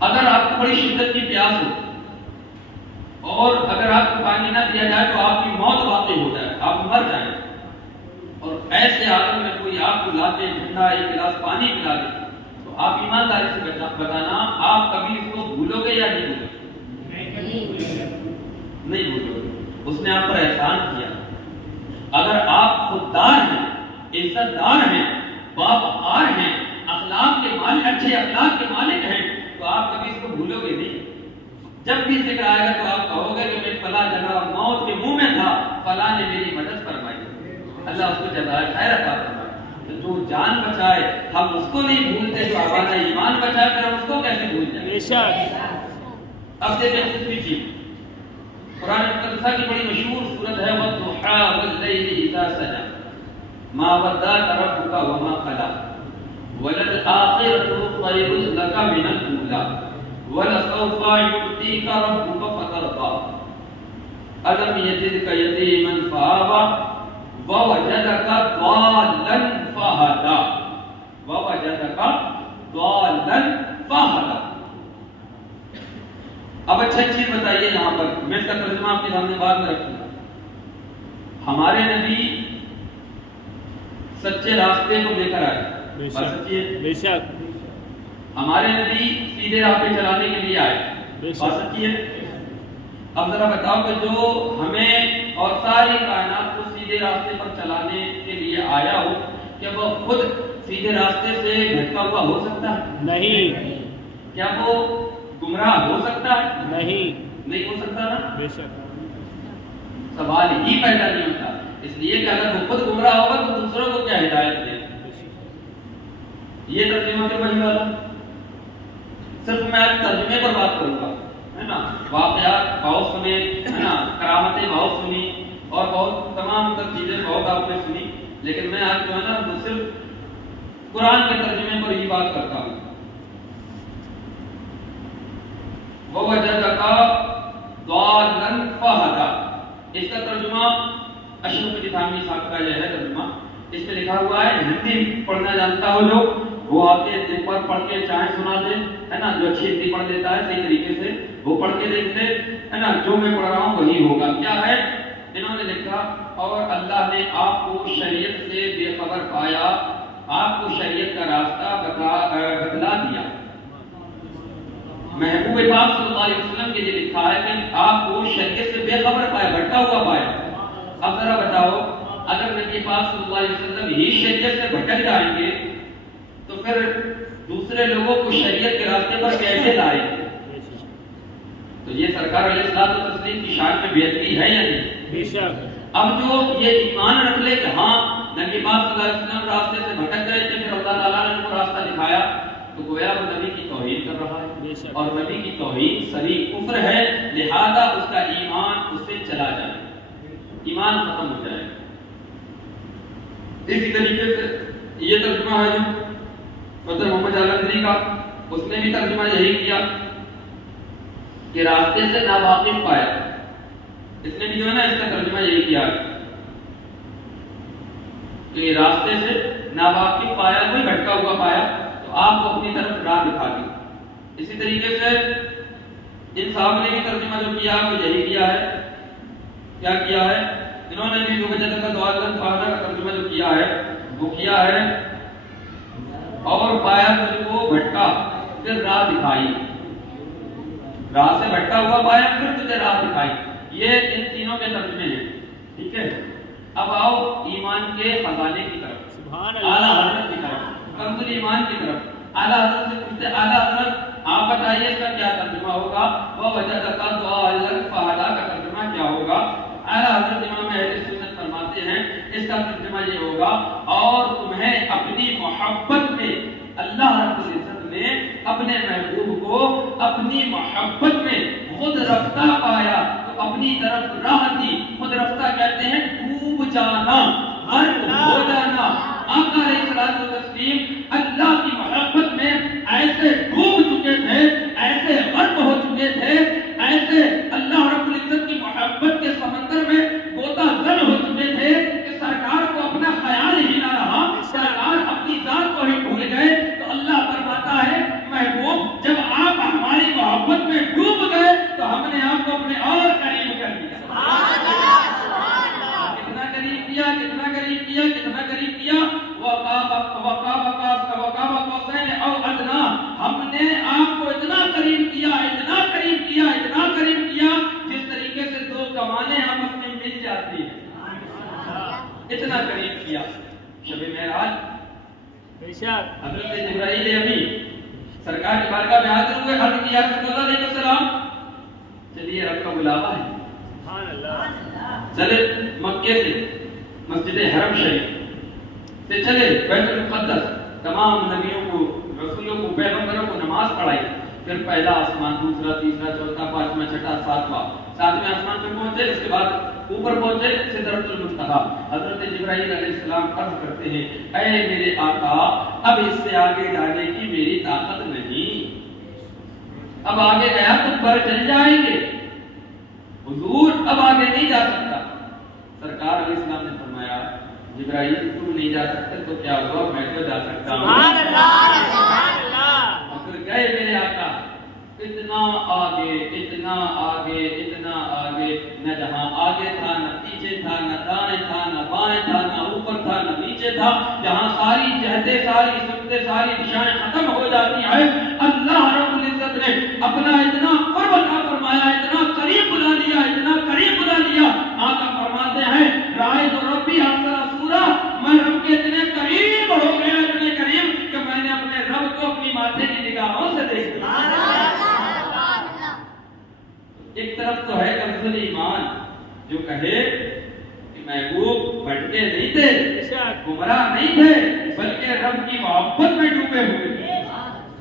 اگر آپ کو بڑی شدت کی پیاس ہو اور اگر آپ کو پانی نہ دیا جائے تو آپ کی موت واقع ہو جائے، آپ مر جائیں، اور ایسے عالم میں کوئی آپ کو لاتے ٹھنڈا ایک گلاس پانی پلا دے تو آپ ایمانداری سے بتانا آپ کبھی اس کو بھولو گے یا نہیں بھولو گے؟ نہیں بھولو گے. اس نے آپ پر احسان کیا. اگر آپ خوددار ہیں، عزت دار ہیں، باوقار ہیں، اخلاق کے مالک، اچھے اخلاق کے مالک ہیں، تو آپ کبھی اس کو بھولو گے نہیں. جب بھی ذکر آئے گا تو آپ کہو گے کہ میں فلاں جگہ موت کے منہ میں تھا، فلاں نے میری مدد فرمائی. اللہ اس کو جزائے خیر عطا فرمائے. جو جان بچائے ہم اس کو نہیں بھولتے، جو ہمارا ایمان بچائے پھر ہم اس کو کیسے بھول جائیں؟ اب دیکھیں دوسری چیز، قرآن مقدسہ کی بڑی مشہور سورت ہے وَالضُّحَىٰ وَاللَّيْلِ إِذَا سَجَىٰ مَا وَدَّعَكَ رَبُّكَ وَمَا قَلَىٰ وَلَلْآخِرَةُ خَيْرٌ لَّكَ مِنَ الْأُولَىٰ وَلَسَوْفَ يُعْطِيكَ رَبُّكَ فَتَرْضَىٰ أَلَمْ يَجِدْكَ يَتِيمًا فَآوَىٰ وَوَجَدَكَ ضَالًّا فَهَدَىٰ وَوَجَدَكَ ضَالًّا فَهَدَىٰ. اب اچھا چیز بتائیے یہاں پر، میں اس کا ترجمہ آپ کے سامنے بعد میں رکھوں گا. ہمارے نبی سچے راستے کو لے کر آئے، بات سچی ہے؟ بے شک. ہمارے نبی سیدھے راہ پہ چلانے کے لیے آئے، بات سچی ہے؟ اب ذرا بتاؤ کہ جو ہمیں اور ساری کائنات کو سیدھے راستے پر چلانے کے لیے آیا ہو، کیا وہ خود سیدھے راستے سے بھٹکا ہوا ہو سکتا ہے؟ نہیں. کیا وہ گمراہ ہو سکتا ہے؟ نہیں ہو سکتا نا. بے شک. سوال ہی پیدا نہیں ہوتا، اس لیے کہ اگر وہ خود گمراہ ہوگا تو دوسروں کو کیا ہدایت دے. یہ ترجمہ کے وہی والا. صرف میں آج ترجمے پر بات کروں گا، ہے نا. واقعات بہت سنے، ہے نا، کرامتیں بہت سنی اور بہت تمام چیزیں بہت آپ نے سنی، لیکن میں آج جو ہے نا وہ صرف قرآن کے ترجمے پر ہی بات کرتا ہوں. وَوَجَدَكَ ضَالًّا فَهَدَىٰ، اس کا ترجمہ اشرف علی تھانوی صاحب کا یہ ہے ترجمہ. اس میں لکھا ہوا ہے، ہندی پڑھنا جانتا ہو لوگ وہ آتے دن پر پڑھ کے چاہے سنا دے، ہے نا. جو اچھی ہندی پڑھ لیتا ہے صحیح طریقے سے وہ پڑھ کے دیکھ لے، ہے نا. جو میں پڑھ رہا ہوں وہی ہوگا. کیا ہے انہوں نے لکھا، اور اللہ نے آپ کو شریعت سے بے خبر پایا، آپ کو شریعت کا راستہ بتلا دیا. محبوب پاک صلی اللہ علیہ وسلم کے لیے لکھا ہے کہ آپ کو شریعت سے بے خبر پایا، بھٹکا ہوا پایا. اب ذرا بتاؤ، اگر نبی پاک صلی اللہ علیہ وسلم ہی شریعت سے بھٹک جائیں گے تو پھر دوسرے لوگوں کو شریعت کے راستے پر کیسے لائیں گے؟ تو یہ سرکار علیہ الصلوۃ والتسلیم کی شان میں بے ادبی ہے یا نہیں؟ بے شک. اب جو یہ ایمان رکھ لے کہ ہاں نبی پاک صلی اللہ علیہ وسلم راستے سے بھٹک گئے تھے، پھر اللہ تعالیٰ نے ان کو راستہ دکھایا، تو گویا وہ نبی کی توہین کر رہا ہے، اور نبی کی توہین صریح کفر ہے. لہذا اس کا ایمان اس سے چلا جائے، ایمان ختم ہو جائے. اسی طریقے سے یہ ترجمہ ہے جو فتح محمد جالندری کا، اس نے بھی ترجمہ یہی کیا کہ راستے سے ناواقف پایا. اس نے بھی جو ہے نا اس کا ترجمہ یہی کیا کہ راستے سے ناواقف پایا، کوئی بھٹکا ہوا پایا تو آپ کو اپنی طرف راہ دکھا دی. اسی طریقے سے ان صاحب نے بھی ترجمہ جو کیا وہ یہی کیا ہے. کیا کیا ہے انہوں نے بھی وجدک ضالًا فہدیٰ کا ترجمہ جو کیا ہے وہ کیا ہے، اور پایا تجھ کو بھٹکا پھر راہ دکھائی. راہ سے بھٹکا ہوا پایا پھر تجھے راہ دکھائی. یہ ان تینوں کے ترجمے ہیں. ٹھیک ہے. اب آؤ ایمان کے خزانے کی طرف، اعلیٰ حضرت کی طرف، کنز ایمان کی طرف. اعلیٰ حضرت سے پوچھتے، اعلیٰ حضرت آپ بتائیے اس کا کیا ترجمہ ہوگا؟ وَوَجَدَكَ ضَالًّا فَهَدَىٰ کا ترجمہ کیا ہوگا؟ اعلیٰ حضرت امام اہل سنت فرماتے ہیں اس کا ترجمہ یہ ہوگا، اور تمہیں اپنی محبت میں اللہ رب العزت نے اپنے محبوب کو اپنی محبت میں خود رفتہ پایا تو اپنی طرف راہ دی. خود رفتہ کہتے ہیں ڈوب جانا، غرق ہو جانا. آقا علیہ الصلوۃ والتسلیم اللہ کی محبت میں ایسے ڈوب چکے تھے، ایسے غرق ہو چکے تھے، ایسے اللہ رب العزت کی محبت کے سمندر میں غوطہ زن ہو چکے تھے کہ سرکار کو اپنا خیال ہی نہ رہا، سرکار اپنی ذات کو ہی بھول گئے. تو اللہ فرماتا ہے محبوب جب آپ ہماری محبت میں ڈوب گئے تو ہم نے آپ کو اپنے اور قریب کر دیا. کتنا قریب کیا، کتنا قریب کیا، کتنا قریب اتنا قریب کیا. شب معراج حضرت جبرائیل امین سرکار کی بارگاہ میں حاضر ہوئے. عرض کیا رسول اللہ علیہ السلام چلیے رب کا بلاوا ہے, چلے مکے سے مسجد حرم شریف سے چلے بیت المقدس, تمام نبیوں کو رسولوں کو پیغمبروں کو نماز پڑھائی. پھر پہلا آسمان, دوسرا, تیسرا, چوتھا, پانچواں, چھٹا, ساتویں آسمان پہ پہنچے. اس کے بعد اوپر پہنچے سدرۃ المنتہا. حضرت جبرائیل علیہ السلام عرض کرتے ہیں اے میرے آقا اب اس سے آگے جانے کی میری طاقت نہیں, اب آگے گیا تو پر چل جائیں گے حضور, اب آگے نہیں جا سکتا. سرکار علیہ السلام نے فرمایا جبرائیل تم نہیں جا سکتے تو کیا ہوا, میں تو جا سکتا ہوں. سبحان اللہ. پھر گئے میرے آقا, اتنا آگے اتنا آگے اتنا آگے, نہ جہاں آگے تھا نہ پیچھے تھا, نہ دائیں تھا نہ بائیں تھا, نہ اوپر تھا نہ نیچے تھا, جہاں ساری جہتیں ساری سمتیں ساری دشائیں ختم ہو جاتی ہیں. اللہ رب العزت نے اپنا اتنا قرب عطا فرمایا, اتنا قریب بلا لیا, اتنا قریب بلا لیا. آقا فرماتے ہیں رائے تو ربی حاضر سورہ, میں رب کے اتنے قریب ہو گیا, اتنے قریب کہ میں نے اپنے رب کو اپنی ماتھے کی نگاہوں سے دیکھ لیا. ایک طرف تو ہے کنز ایمان جو کہے کہ محبوب بھٹکے نہیں تھے, گمراہ نہیں تھے, بلکہ رب کی محبت میں ڈوبے ہوئے.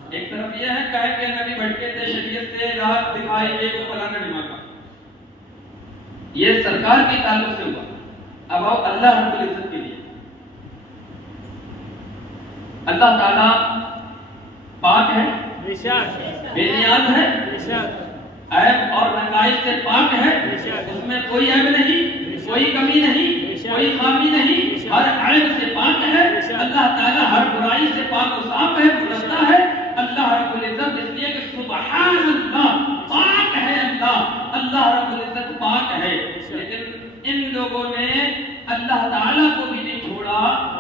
ایک طرف یہ ہے کہے کہ نبی بھٹکے تھے, شریعت سے رات دکھائی, ایک فلانا ڈھماکا. یہ سرکار کی تعلق سے ہوا. اب آؤ اللہ رب العزت کے لیے. اللہ تعالیٰ پاک ہے, بے نیاز ہے, عیب اور نقائص سے پاک ہے, اس میں کوئی عیب نہیں, کوئی کمی نہیں, کوئی خامی نہیں, ہر عیب سے پاک ہے. اللہ تعالیٰ ہر برائی سے پاک و صاف ہے, منزہ ہے. اللہ رب العزت اس لیے کہ سبحان اللہ پاک ہے, اللہ رب العزت پاک ہے. لیکن ان لوگوں نے اللہ تعالیٰ کو بھی نہیں چھوڑا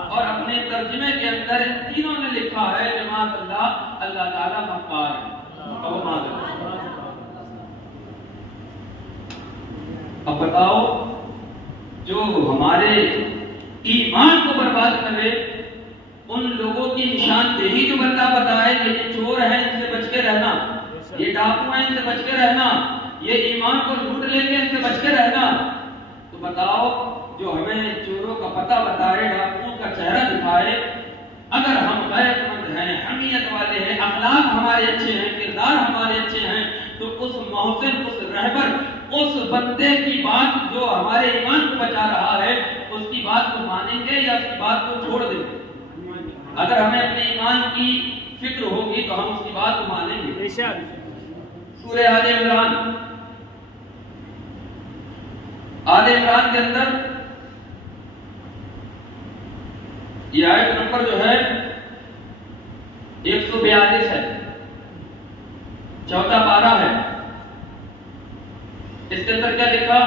اور اپنے ترجمے کے اندر ان تینوں نے لکھا ہے جماعت اللہ تعالیٰ مکار ہے. اب بتاؤ جو ہمارے ایمان کو برباد کرے ان لوگوں کی نشاندہی جو بندہ بتائے کہ یہ چور ہیں ان سے بچ کے رہنا, یہ ڈاکو ہیں ان سے بچ کے رہنا, یہ ایمان کو لوٹ لیں گے ان سے بچ کے رہنا. تو بتاؤ جو ہمیں چوروں کا پتہ بتائے, ڈاکوؤں کا چہرہ دکھائے, اگر ہم غیرت مند ہیں, حمیت والے ہیں, اخلاق ہمارے اچھے ہیں, کردار ہمارے اچھے ہیں, تو اس محسن, اس رہبر, اس بندے کی بات جو ہمارے ایمان کو بچا رہا ہے اس کی بات کو مانیں گے یا اس کی بات کو چھوڑ دیں گے؟ اگر ہمیں اپنے ایمان کی فکر ہوگی تو ہم اس کی بات کو مانیں گے. سورہ آل عمران کے اندر یہ آیت نمبر جو ہے 142 ہے, 14 پارہ ہے. اس کے اندر کیا لکھا؟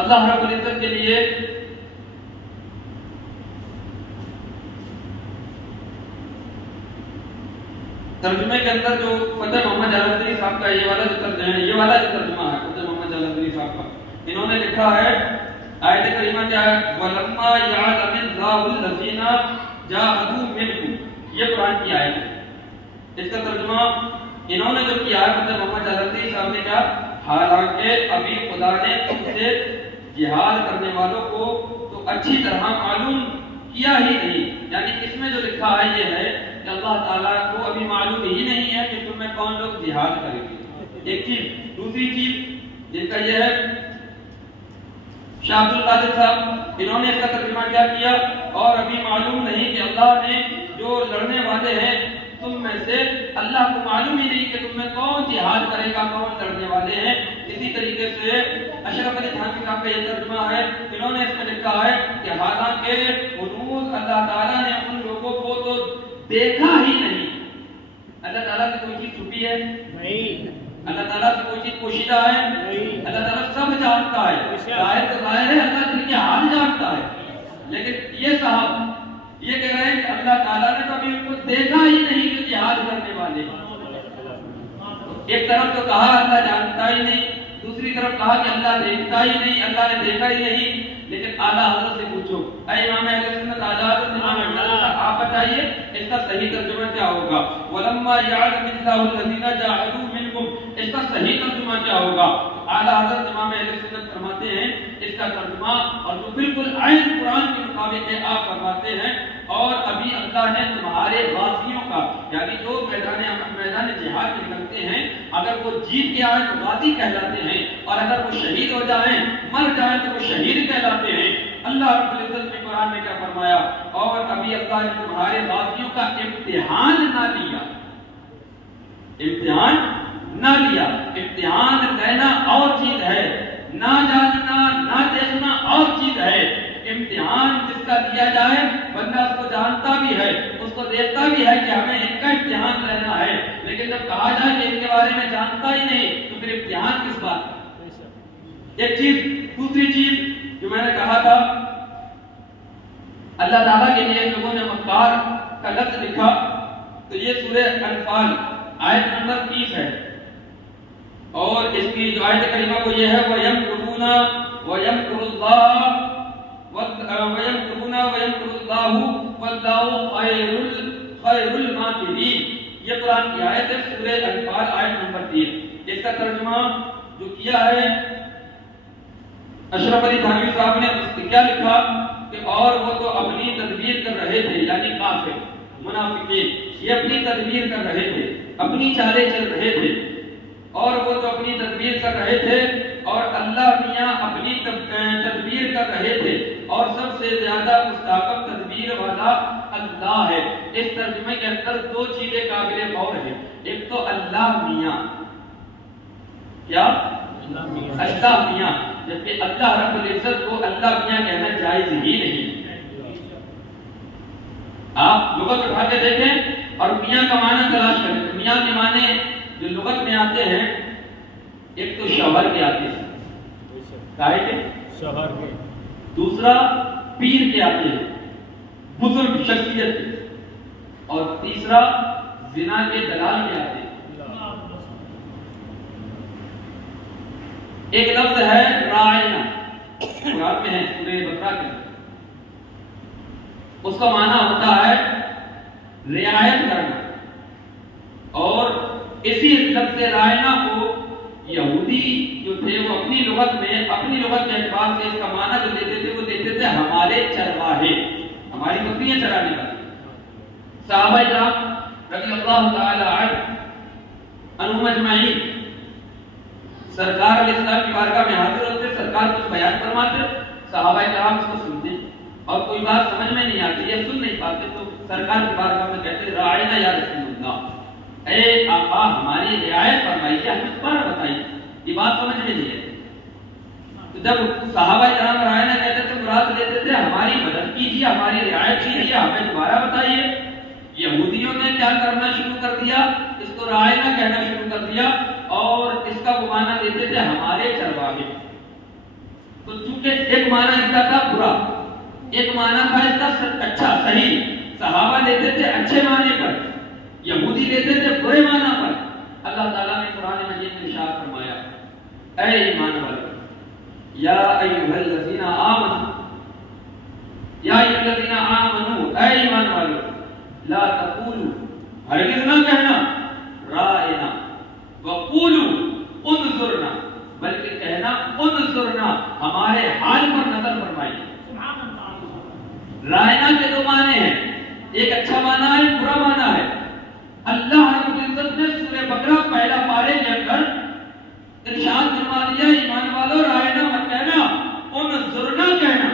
اللہ رب العزت کے لیے ترجمے کے اندر جو فتح محمد جلندری صاحب کا یہ والا جو ترجمہ ہے فتح محمد جلندری صاحب کا, انہوں نے لکھا ہے آیت کریمہ کیا ہے, وَلَمَّا يَعْلَمِ اللَّهُ الَّذِينَ جَاهَدُوا مِنْكُمْ, یہ قرآن کی آیت ہے. اس کا ترجمہ انہوں نے جو کیا ہے فتح محمد جلندری صاحب نے کیا, حالانکہ ابھی خدا نے تم سے جہاد کرنے والوں کو تو اچھی طرح معلوم کیا ہی نہیں. یعنی اس میں جو لکھا ہے یہ ہے کہ اللہ تعالیٰ کو ابھی معلوم ہی نہیں ہے کہ تم میں کون لوگ جہاد کریں گے. ایک چیز. دوسری چیز جن کا یہ ہے شاہ عبد القادر صاحب, انہوں نے اس کا ترجمہ کیا کیا, اور ابھی معلوم نہیں کہ اللہ نے جو لڑنے والے ہیں تم میں سے, اللہ کو معلوم ہی نہیں کہ تم میں کون جہاد کرے گا, کون لڑنے والے ہیں. اسی طریقے سے اشرف علی تھانوی صاحب کا یہ ترجمہ ہے, انہوں نے اس میں لکھا ہے کہ حالانکہ حضور اللہ تعالیٰ نے ان لوگوں کو تو دیکھا ہی نہیں. اللہ تعالیٰ سے کوئی چیز چھپی ہے نہیں, اللہ تعالیٰ سے کوئی چیز پوشیدہ ہے نہیں, اللہ تعالیٰ سب جانتا ہے. ظاہر تو ظاہر ہے, اللہ دل کے حال جانتا ہے. لیکن یہ صاحب یہ کہہ رہے ہیں کہ اللہ تعالیٰ نے تو ابھی ان کو دیکھا ہی نہیں کہ جہاد کرنے والے. ایک طرف تو کہا اللہ جانتا ہی نہیں, دوسری طرف کہا کہ اللہ دیکھتا ہی نہیں، اللہ نے دیکھا ہی نہیں. لیکن اعلیٰ حضرت سے پوچھو، اے امام اہل سنت اعلیٰ حضرت امام احمد صاحب، آپ بتائیے اس کا صحیح ترجمہ کیا ہوگا؟ وَلَمَّا يَعْلَمِ اللَّهُ الَّذِينَ جَاهَدُوا مِنْكُمْ، اس کا صحیح ترجمہ کیا ہوگا؟ اعلیٰ حضرت امام اہل سنت فرماتے ہیں اس کا ترجمہ، اور جو بالکل عین قرآن کے مطابق ہے، آپ فرماتے ہیں اور ابھی اللہ نے تمہارے غازیوں کا، یعنی جو میدان جہاد میں نکلتے ہیں، اگر وہ جیت کے آئے تو غازی کہلاتے ہیں، اور اگر وہ شہید ہو جائیں، مر جائیں تو وہ شہید کہلاتے ہیں. اللہ رب العزت نے قرآن میں کیا فرمایا؟ اور ابھی اللہ نے تمہارے غازیوں کا امتحان نہ لیا. امتحان نہ لیا. امتحان لینا اور چیز ہے، نہ جاننا نہ دیکھنا اور چیز ہے. امتحان جس کا لیا جائے بندہ اس کو جانتا بھی ہے، اس کو دیکھتا بھی ہے کہ ہمیں ان کا امتحان لینا ہے، لیکن جب کہا جائے کہ ان کے بارے میں جانتا ہی نہیں تو پھر امتحان کس بات کا؟ ایک چیز. دوسری چیز جو میں نے کہا تھا، اللہ تعالیٰ کے لیے لوگوں نے مکار کا لفظ لکھا، تو یہ سورہ انفال آیت نمبر 30 ہے، اور اس کی جو آیت کریمہ وہ یہ ہے وَيَمْكُرُونَ وَيَمْكُرُ اللَّهُ وَيَمْكُرُونَ وَيَمْكُرُ اللَّهُ وَاللَّهُ خَيْرُ الْمَاكِرِينَ. یہ قرآن کی آیت ہے، سورہ انفال آیت نمبر 3. اس کا ترجمہ جو کیا ہے اشرف علی تھانوی صاحب نے، اس کیا لکھا کہ اور وہ تو اپنی تدبیر کر رہے تھے، یعنی کافر منافقین یہ اپنی تدبیر کر رہے تھے، اپنی چالیں چل رہے تھے، اور وہ تو اپنی تدبیر کر رہے تھے، اور اللہ میاں اپنی تدبیر کر رہے تھے، اور سب سے زیادہ مستحکم تدبیر والا اللہ ہے. اس ترجمے کے اندر دو چیزیں قابل غور ہیں. ایک تو اللہ میاں، کیا اللہ میاں، جبکہ اللہ رب العزت کو اللہ میاں کہنا جائز ہی نہیں. آپ لغت اٹھا کے دیکھیں اور میاں کا معنی تلاش کریں. میاں کے معنی جو لغت میں آتے ہیں، ایک تو شوہر کے آتے ہیں، کائے کے شوہر کے، دوسرا پیر کے آتے ہیں، بزرگ شخصیت کے، اور تیسرا زنا کے دلال کے آتے ہیں. ایک لفظ ہے رائنا، قرآن میں ہے سورہ بقرہ کے، اس کا معنی ہوتا ہے رعایت کرنا. اور اسی لفظ رائنا کو یہودی جو تھے وہ اپنی لغت کے اعتبار سے اس کا معنی جو دیتے تھے وہ دیتے تھے ہمارے چرواہے، ہماری بکریاں چرانے والے. صحابہ کرام رضی اللہ تعالی عنہم اجمعین سرکار علیہ السلام کی بارگاہ میں حاضر ہوتے، سرکار کچھ بیان فرماتے، صحابہ کرام اس کو سنتے، اور کوئی بات سمجھ میں نہیں آتی یا سن نہیں پاتے تو سرکار کی بارگاہ میں کہتے رعاینا یا رسول اللہ، اے آقا ہماری رعایت فرمائیے، ہمیں دوبارہ بتائیے، یہ بات سمجھ میں نہیں ہے. تو جب صحابہ کرام رعاینا کہتے تھے مراد لیتے تھے ہماری مدد کیجیے، ہماری رعایت کیجیے، ہمیں دوبارہ بتائیے. یہودیوں نے کیا کرنا شروع کر دیا؟ اس کو رعاینا کہنا شروع کر دیا، اور اس کا وہ معنی دیتے تھے ہمارے چرواہے. تو چونکہ ایک معنی اس کا تھا برا، ایک معنی تھا اس کا اچھا صحیح. صحابہ لیتے تھے اچھے معنی پر، یہودی لیتے تھے برے معنی پر. اللہ تعالیٰ نے قرآن مجید میں ارشاد فرمایا، اے ایمان والو، یا ایھا الذین آمنوا، یا ایھا الذین آمنوا، اے ایمان والو، لا تقولوا، ہرگز نہ کہنا رائنا وقولوا انظرنا، بلکہ کہنا انظرنا، ہمارے حال پر نظر فرمائیے. رائنا کے دو معنی ہیں، ایک اچھا معنی ہے، ایک برا معنی ہے. اللہ رب العزت نے سورہ بقرہ پہلا پارے کے اندر ارشاد فرما دیا ایمان والو رائنا مت کہنا، انظرنا کہنا،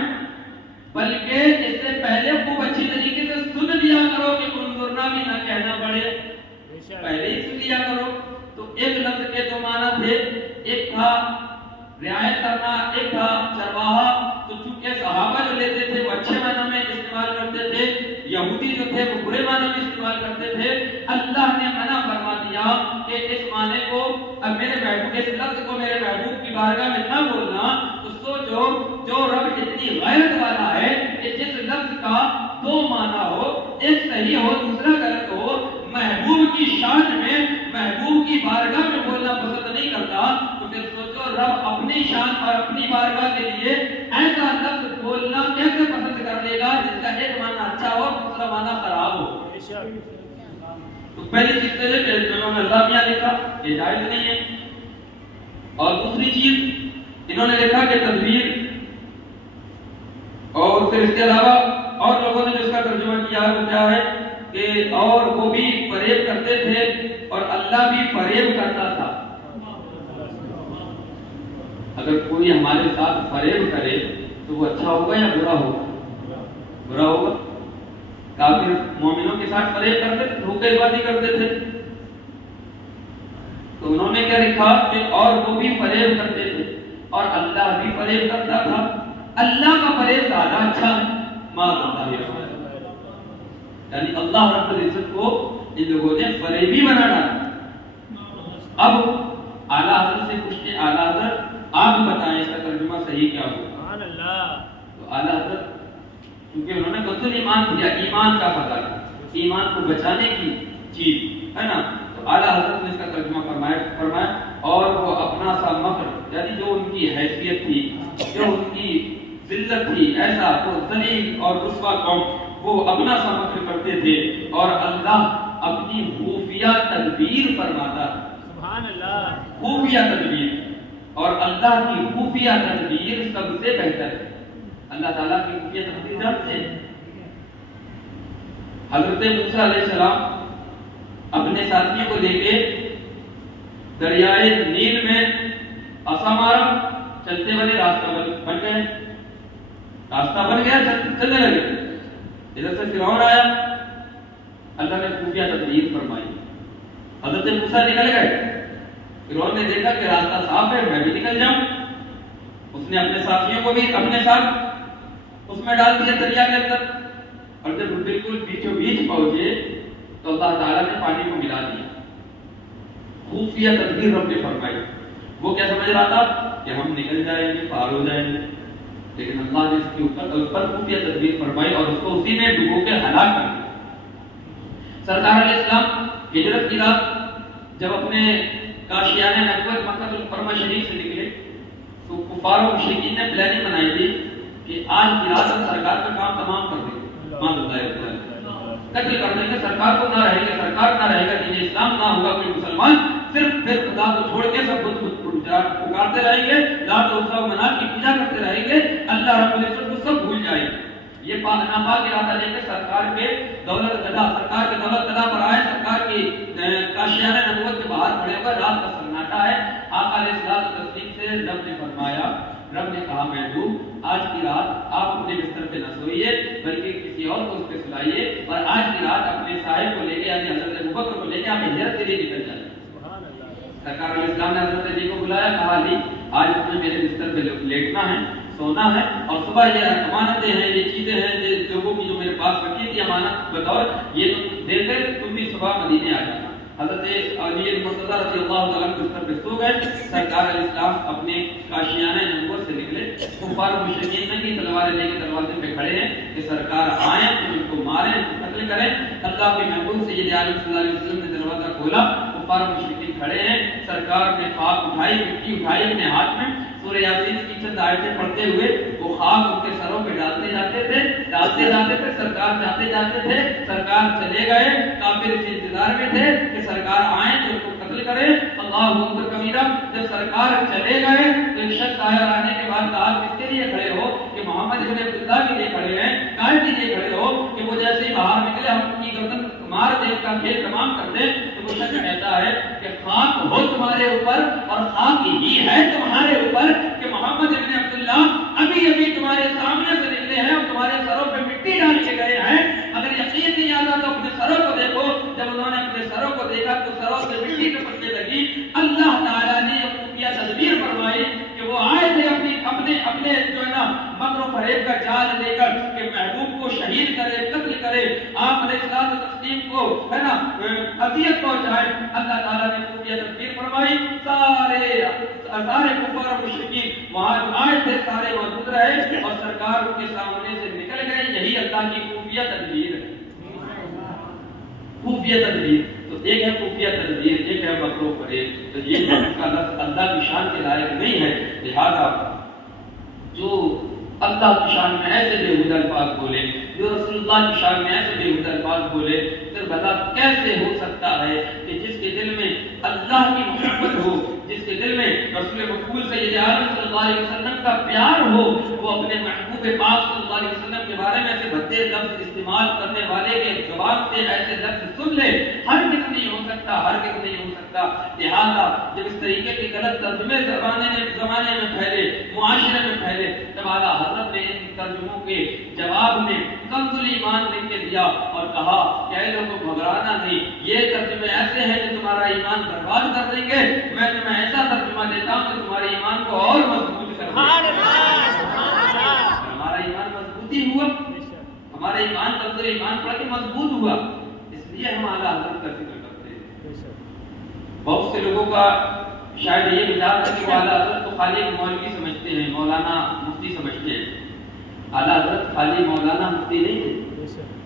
بلکہ اس سے پہلے خوب اچھی طریقے سے سن لیا کرو کہ انظرنا بھی نہ کہنا پڑے، پہلے ہی سن لیا کرو. تو ایک لفظ کے دو معنی تھے، ایک تھا رعایت کرنا، ایک تھا چرواہا. تو چونکہ صحابہ جو لیتے تھے وہ اچھے معنی میں استعمال کرتے تھے، یہودی جو تھے وہ برے معنی میں استعمال کرتے تھے. اللہ نے منع فرما دیا کہ اس معنی کو میرے محبوب، اس لفظ کو میرے محبوب کی بارگاہ میں نہ بولنا. تو سوچو جو رب اتنی غیرت والا ہے کہ جس لفظ کا دو معنی ہو، ایک صحیح ہو دوسرا غلط ہو، محبوب کی شان میں محبوب کی بارگاہ میں بولنا پسند نہیں کرتا. تو پھر سوچو رب اپنی شان اور اپنی بارگاہ کے لیے ایسا لفظ بولنا کیسے پسند کر لے گا جس کا ایک معنی اچھا ہو دوسرا معنی خراب ہو؟ تو پہلی چیز تو یہ کہ انہوں نے اللہ میاں لکھا، یہ جائز نہیں ہے. اور دوسری چیز انہوں نے لکھا کہ تدبیر، اور پھر اس کے علاوہ اور لوگوں نے جو اس کا ترجمہ کیا ہے وہ کیا ہے کہ اور وہ بھی فریب کرتے تھے اور اللہ بھی فریب کرتا تھا. اگر کوئی ہمارے ساتھ فریب کرے تو وہ اچھا ہوگا یا برا ہوگا؟ برا ہوگا. کافر مومنوں کے ساتھ فریب کرتے تھے، دھوکے بازی کرتے تھے. تو انہوں نے کیا لکھا کہ اور وہ بھی فریب کرتے تھے اور اللہ بھی فریب کرتا تھا. اللہ کا فریب زیادہ اچھا ہے یعنی اللہ رب العزت کو ان لوگوں نے فریبی بنا ڈالا. اب اعلیٰ حضرت سے پوچھتے اعلیٰ حضرت آپ بتائیں اس کا ترجمہ صحیح کیا ہوگا؟ تو اعلیٰ حضرت کیونکہ انہوں نے قتل ایمان دیا، ایمان کا پتہ تھا، ایمان کو بچانے کی چیز ہے نا. تو اعلیٰ حضرت نے اس کا ترجمہ فرمایا اور وہ اپنا سا مکر یعنی جو ان کی حیثیت تھی، جو ان کی ذلت تھی، ایسا تو ذلیل اور رسوا قوم، وہ اپنا سا مکر کرتے تھے اور اللہ اپنی خفیہ تدبیر فرماتا. سبحان اللہ. خفیہ تدبیر، اور اللہ کی خفیہ تدبیر سب سے بہتر ہے. اللہ تعالیٰ کی خفیہ تدبیر جانتے ہیں. حضرت موسیٰ علیہ السلام اپنے ساتھیوں کو لے کے دریائے نیل میں عصا مارا، چلتے بنے راستہ بن گئے، راستہ بن گیا، چلنے لگے. ادھر سے فرعون آیا، اللہ نے خفیہ تدبیر فرمائی، حضرت موسیٰ نکل گئے. فرعون نے دیکھا کہ راستہ صاف ہے، میں بھی نکل جاؤں. اس نے اپنے ساتھیوں کو بھی اپنے ساتھ اس میں ڈال دیا دریا کے اندر، اور جب بالکل بیچوں بیچ پہنچے تو اللہ تعالیٰ نے پانی کو ملا دیا. خفیہ تدبیر رب نے فرمائی. وہ کیا سمجھ رہا تھا کہ ہم نکل جائیں گے، پار ہو جائیں گے، لیکن اللہ نے اس کے اوپر خفیہ تدبیر فرمائی اور اس کو اسی میں ڈبو کے ہلاک کر دیا. سرکار علیہ السلام ہجرت کی رات جب اپنے کاشیان نبوت مکہ المکرمہ شریف سے نکلے تو کفار و مشرکین نے پلاننگ بنائی تھی کہ آج کی رات ہم سرکار کا کام تمام کر دیں گے، قتل کر دیں گے، سرکار کو نہ رہے گا، سرکار نہ رہے گا، دین اسلام نہ ہوگا، کوئی مسلمان صرف پھر خدا کو چھوڑ کے سب بت پکارتے رہیں گے، لات و عزا و منات کی پوجا کرتے رہیں گے، اللہ رب العزت کو سب بھول جائیں گے. یہ ناپاک ارادہ لے کے سرکار کے دولت قضا پر آئے، سرکار کی کاشیان نبوت کے باہر کھڑے ہوئے، رات کا سناٹا ہے. آقا علیہ الصلوۃ والتسلیم سے رب نے فرمایا، رب نے کہا محبوب آج کی رات آپ اپنے بستر پہ نہ سوئیے بلکہ کسی اور کو اس پہ سلائیے، اور آج کی رات اپنے صاحب کو لے کے یعنی حضرت ابوبکر کو لے کے آپ ہجرت کے لیے نکل جائیں. سرکار علیہ السلام نے حضرت علی کو بلایا، کہا علی آج تمہیں میرے بستر پہ لیٹنا ہے، سونا ہے، اور صبح یہ امانتیں ہیں، یہ چیزیں ہیں لوگوں کی جو میرے پاس رکھی تھی امانت بطور، یہ تم دے کر تم بھی صبح مدینے آ جانا. حضرت علی مرتضیٰ رضی اللہ تعالیٰ کے بستر پہ سو گئے. سرکار علیہ السلام اپنے کاشیان نبوت سے نکلے. کفار و مشرکین نے کی تلواریں لے کے دروازے پہ کھڑے ہیں کہ سرکار آئیں تو ان کو ماریں، ان کو قتل کریں. اللہ کے محبوب سید عالم صلی اللہ علیہ وسلم نے دروازہ کھولا، کفار و مشرکین کھڑے ہیں. سرکار نے خاک اٹھائی، مٹی اٹھائی اپنے ہاتھ میں، سورہ یاسین کی چند آیتیں پڑھتے ہوئے وہ خاک ان کے سروں پہ ڈالتے جاتے تھے. سرکار جاتے جاتے تھے، سرکار چلے گئے، کافر اس انتظار میں تھے کہ سرکار آئیں تو ان کو قتل کرے. اللہ اکبر کبیرہ. جب سرکار چلے گئے تو ایک شخص آیا، آنے کے بعد کہا کس کے لیے کھڑے ہو؟ کہ محمد ابن عبداللہ کے لیے کھڑے ہیں. کہاں کے لیے کھڑے ہو؟ کہ وہ جیسے ہی باہر نکلے ہم ان کی گردن مار دے، کا کھیل تمام کر دیں. تو وہ شخص کہتا ہے کہ خاک ہو تمہارے اوپر اور خاک ہی ہے تمہارے اوپر کہ محمد ابن عبداللہ ابھی تمہارے سامنے سے نکلے ہیں اور تمہارے سروں پہ مٹی ڈال کے گئے ہیں. اگر یقین نہیں آتا تو اپنے سروں کو دیکھو. جب انہوں نے اپنے سروں کو دیکھا تو سروں سے مٹی ٹپکنے لگی. اللہ تعالیٰ نے خفیہ تدبیر فرمائی کہ وہ آئے تھے اپنے جو ہے نا مکر و فریب کا جال لے کر کہ محبوب کو شہید کرے، قتل کرے، آپ علیہ الصلوۃ والتسلیم کو ہے نا اذیت پہنچائے. اللہ تعالیٰ نے خفیہ تدبیر فرمائی. سارے کفار و مشرکین وہاں جو آئے تھے سارے موجود رہے اور سرکار ان کے سامنے سے نکل گئے. یہی اللہ کی خفیہ تدبیر ہے. خفیہ تدبیر تو ایک ہے خفیہ تدبیر، ایک ہے مکر و فریب. تو یہ کا لفظ اللہ کی شان کے لائق نہیں ہے. لہذا جو اللہ کی شان میں ایسے بےہودہ الفاظ بولے، جو رسول اللہ کی شان میں ایسے بےہودہ الفاظ بولے، پھر بتا کیسے ہو سکتا ہے کہ جس کے دل میں اللہ کی محبت ہو، جس کے دل میں رسول مقبول سید عالم صلی اللہ علیہ وسلم کا پیار ہو، وہ اپنے محبوب پاک صلی اللہ علیہ وسلم کے بارے میں ایسے بھدے لفظ استعمال کرنے والے کے زبان سے ایسے لفظ سن لے. ہرگز نہیں ہو سکتا، ہرگز نہیں ہو سکتا. لہذا جب اس طریقے کے غلط ترجمے زمانے میں پھیلے، معاشرے میں پھیلے، جب اعلیٰ حضرت نے ان ترجموں کے جواب میں کنز الایمان لکھ کے دیا اور کہا کہ اے لوگوں گھبرانا نہیں، یہ ترجمے ایسے ہیں جو تمہارا ایمان برباد کر دیں گے، میں تمہیں ایسا ترجمہ دیتا ہوں کہ تمہارے ایمان کو اور مضبوط کر دے. ہمارا ایمان مضبوطی ہوا، ہمارا ایمان کنز الایمان پڑھ کے مضبوط ہوا، اس لیے ہم اعلیٰ حضرت کا ذکر کرتے ہیں. بہت سے لوگوں کا شاید یہ خیال ہے کہ وہ اعلیٰ حضرت کو خالی مولوی سمجھتے ہیں، مولانا مفتی سمجھتے ہیں. اعلیٰ حضرت خالی مولانا مفتی نہیں تھے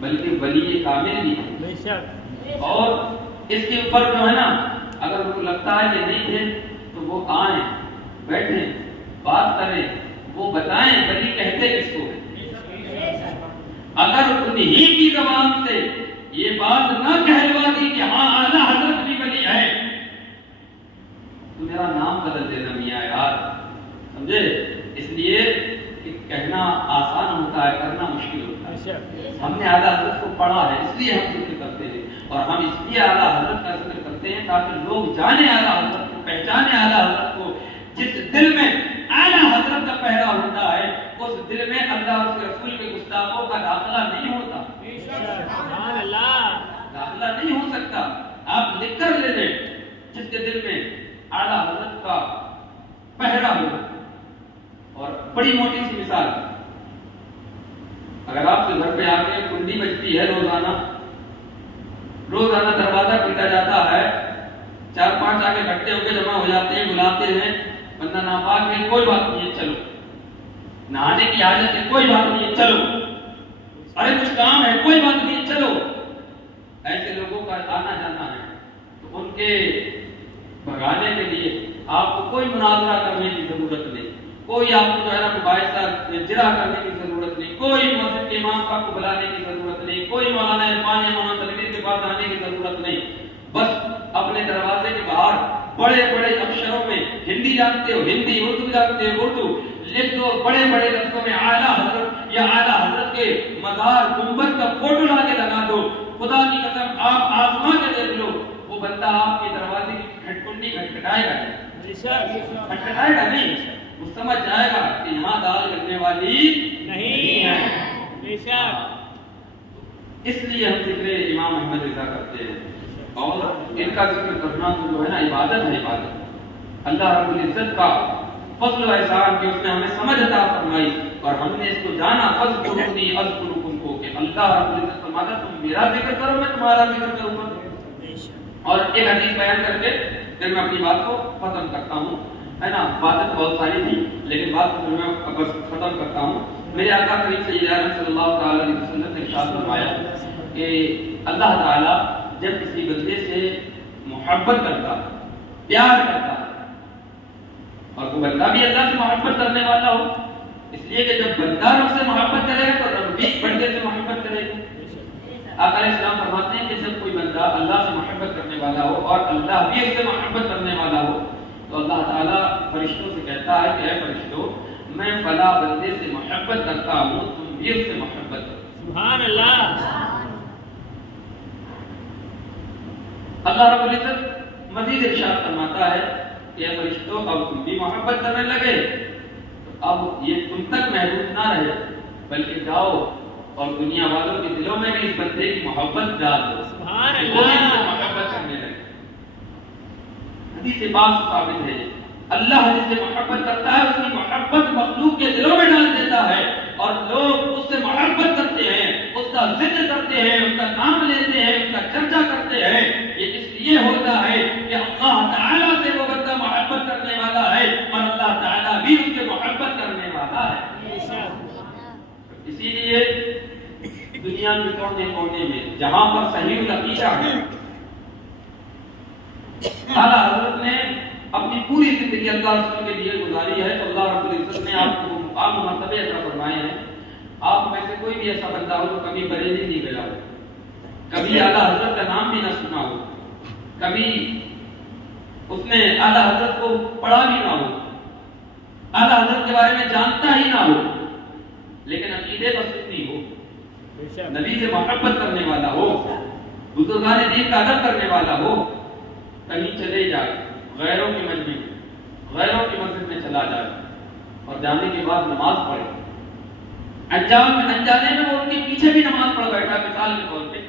بلکہ ولی کامل بھی تھے. اور اس کے اوپر جو ہے نا، اگر ان کو لگتا ہے کہ نہیں تھے تو وہ آئیں، بیٹھیں، بات کریں، وہ بتائیں ولی کہتے کس کو. اگر انہی کی زبان سے یہ بات نہ کہلوا دی کہ ہاں اعلیٰ حضرت بھی ولی ہے تو میرا نام بدل دینا میاں یار، سمجھے. اس لیے کہ کہنا آسان ہوتا ہے، کرنا مشکل ہوتا ہے. ہم نے اعلیٰ حضرت کو پڑھا ہے، اس لیے ہم ذکر کرتے ہیں، اور ہم اس لیے اعلیٰ حضرت کا ذکر کرتے ہیں تاکہ لوگ جانے اعلیٰ حضرت کو، پہچانے اعلیٰ حضرت کو. جس دل میں اعلیٰ حضرت کا پہرا ہوتا ہے اس دل میں اللہ اور اس کے رسول کے گستاخوں کا داخلہ نہیں ہوتا، داخلہ نہیں ہو سکتا. آپ لکھ کر لے لیں جس کے دل میں اعلیٰ حضرت کا پہرا ہو. اور بڑی موٹی سی مثال، اگر آپ سے گھر پہ آ کے کنڈی بجتی ہے، روزانہ دروازہ پیٹا جاتا ہے، 4-5 آگے اکٹھے ہو کے جمع ہو جاتے ہیں، بلاتے ہیں، بندہ ناپاک ہے، کوئی بات نہیں ہے چلو، نہانے کی حاجت ہے، کوئی بات نہیں ہے چلو، ارے کچھ کام ہے، کوئی بات نہیں ہے چلو. ایسے لوگوں کا آنا جانا ہے تو ان کے بھگانے کے لیے آپ کو کوئی مناظرہ کرنے کی ضرورت نہیں، کوئی آپ کو جو ہے نا مباحثہ جرا کرنے کی ضرورت نہیں، کوئی مسجد کے امام صاحب کو بلانے کی ضرورت نہیں، کوئی مولانا عرفان یا مولانا تنویر کے پاس آنے کی ضرورت نہیں. بس اپنے دروازے کے باہر بڑے بڑے اکشروں میں، ہندی جانتے ہو ہندی، اردو جانتے ہو اردو، لکھ دو بڑے بڑے لفظوں میں اعلیٰ حضرت یا اعلیٰ حضرت کے مزار گنبد کا فوٹو لا کے لگا دو. خدا کی قسم آپ آزما کے دیکھ لو، وہ بندہ آپ کے دروازے کی کھٹکنڈی کھٹکھٹائے گا نہیں، وہ سمجھ جائے گا کہ یہاں دال کرنے والی نہیں ہے. اس لیے ہم ذکر امام احمد رضا کرتے ہیں، اور ان کا ذکر کرنا تو جو ہے نا عبادت ہے، عبادت. اللہ رب العزت کا فضل و احسان کہ اس نے ہمیں سمجھ عطا فرمائی اور ہم نے اس کو جانا. فذکرونی اذکرکم کو، کہ اللہ رب العزت فرماتا تم میرا ذکر کرو میں تمہارا ذکر کروں گا. اور ایک حدیث بیان کر کے پھر میں اپنی بات کو ختم کرتا ہوں، ہے نا. باتیں بہت ساری تھی لیکن بات کو میں بس ختم کرتا ہوں. میرے آقا کریم سید اعظم صلی اللہ تعالی علیہ وسلم نے ارشاد فرمایا کہ اللہ تعالیٰ جب کسی بندے سے محبت کرتا ہے، پیار کرتا ہے، اور وہ بندہ بھی اللہ سے محبت کرنے والا ہو، اس لیے کہ جب بندہ رب سے محبت کرے گا تو رب بھی بندے سے محبت کرے گا. آقا علیہ السلام فرماتے ہیں کہ جب کوئی بندہ اللہ سے محبت کرنے والا ہو اور اللہ بھی اس سے محبت کرنے والا ہو تو اللہ تعالیٰ فرشتوں سے کہتا ہے کہ اے فرشتوں، میں فلاں بندے سے محبت کرتا ہوں، تم بھی اس سے محبت کرو. سبحان اللہ. اللہ رب العزت مزید ارشاد فرماتا ہے کہ اے فرشتوں، اب تم بھی محبت کرنے لگے تو اب یہ تم تک محدود نہ رہے بلکہ جاؤ اور دنیا والوں کے دلوں میں بھی اس بندے کی محبت ڈال دو. سبحان اللہ. وہ بھی اس سے محبت کرنے لگے. حدیث پاک سے ثابت ہے اللہ جس سے محبت کرتا ہے اس کی محبت مخلوق کے دلوں میں ڈال دیتا ہے، اور لوگ اس سے محبت کرتے ہیں، اس کا ذکر کرتے ہیں، اس کا نام لیتے ہیں، اس کا چرچا کرتے ہیں. یہ اس لیے ہوتا ہے کہ اللہ تعالیٰ سے وہ بندہ محبت کرنے والا ہے اور اللہ تعالیٰ بھی اس سے محبت کرنے والا ہے. اسی لیے دنیا کے کونے کونے میں جہاں پر صحیح العقیدہ ہے، اعلیٰ حضرت نے اپنی اپنی پوری زندگی اللہ رسول کے لیے گزاری ہے تو اللہ رب العزت نے آپ کو مقام و مرتبے عطا فرمائے ہیں. آپ میں سے کوئی بھی ایسا بندہ ہو جو کبھی بریلی نہیں گیا ہو, کبھی اعلیٰ حضرت کا نام بھی نہ سنا ہو, کبھی اس نے اعلیٰ حضرت کو پڑھا بھی نہ ہو, اعلیٰ حضرت کے بارے میں جانتا ہی نہ ہو, لیکن عقیدے پر سنی ہو, نبی سے محبت کرنے والا ہو, بزرگان دین کا ادب کرنے والا ہو, کہیں چلے جائے غیروں کی مجلس میں, غیروں کی مسجد میں چلا جائے اور جانے کے بعد نماز پڑھے, انجانے میں وہ ان کے پیچھے بھی نماز پڑھ بیٹھا مثال کے طور پہ,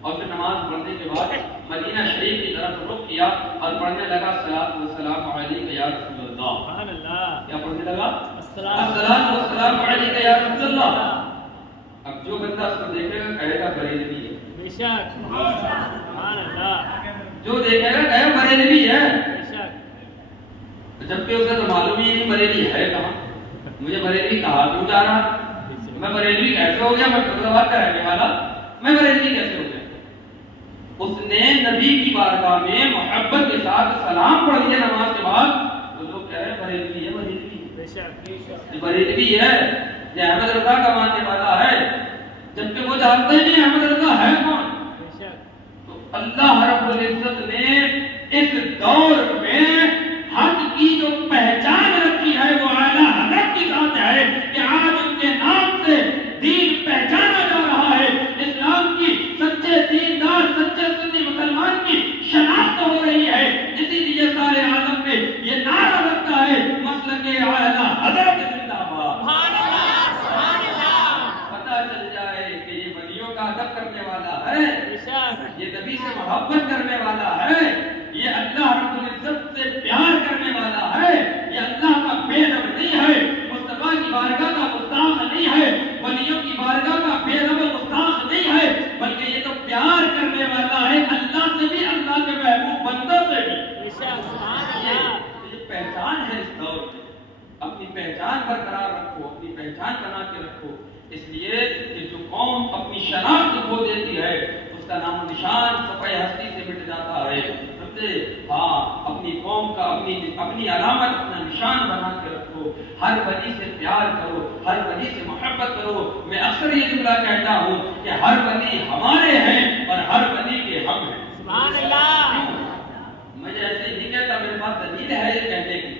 اور پھر نماز پڑھنے کے بعد مدینہ شریف کی طرف رخ کیا اور پڑھنے لگا الصلاۃ والسلام علیک یا رسول اللہ. سبحان اللہ. کیا پڑھنے لگا؟ الصلاۃ والسلام علیک یا رسول اللہ. اب جو بندہ اس کو دیکھے گا کہے گا بریلوی ہے. بے شک. سبحان اللہ. جو دیکھے گا کہے گا بریلوی ہے. بے شک. جبکہ اسے تو معلوم ہی نہیں بریلی ہے کہاں. مجھے بریلی کہا کیوں جا رہا, میں بریلوی کیسے ہو گیا, میں فیصلہ کا رہنے والا, میں بریلوی کیسے ہو گیا. اس نے نبی کی بارگاہ میں محبت کے ساتھ سلام پڑھ دیا نماز کے بعد, تو لوگ کہہ رہے ہیں بریلوی ہے, بریلوی بریلوی ہے, یہ احمد رضا کا ماننے والا ہے, جبکہ وہ جانتے نہیں احمد رضا ہے کون. تو اللہ رب العزت نے اس دور میں حق کی جو پہچان رکھی ہے وہ اعلیٰ حضرت کی ذات ہے کہ آج ان کے نام سے دین پہچانا جا رہا ہے, اسلام کی سچے دیندار سچے سنی مسلمان کی شناخت ہو رہی ہے. اسی لیے سارے عالم میں یہ نعرہ لگتا ہے مسلک اعلیٰ حضرت زندہ باد. پتہ چل جائے کہ یہ ولیوں کا ادب کرنے والا ہے, یہ نبی سے محبت کرنے والا ہے, یہ اللہ رب العزت سے پیار کرنے والا ہے, یہ اللہ کا بے ادب نہیں ہے, مصطفیٰ کی بارگاہ کا گستاخ نہیں ہے, ولیوں کی بارگاہ کا بے ادب گستاخ نہیں ہے, بلکہ یہ تو پیار کرنے والا ہے اللہ سے بھی, اللہ کے محبوب بندوں سے بھی. یہ پہچان ہے اس دور میں. اپنی پہچان برقرار رکھو, اپنی پہچان بنا کے رکھو. اس لیے کہ جو قوم اپنی شناخت کھو دیتی ہے اس کا نام و نشان صفحہ ہستی سے مٹ جاتا ہے. ہاں, اپنی قوم کا اپنی علامت اپنا نشان بنا کے رکھو, ہر ولی سے پیار کرو, ہر ولی سے محبت کرو. میں اکثر یہ جملہ کہتا ہوں کہ ہر ولی ہمارے ہیں اور ہر ولی کے ہم ہیں. سبحان اللہ. مجھے ایسے نہیں کہتا, میرے پاس دلیل ہے یہ کہنے کی.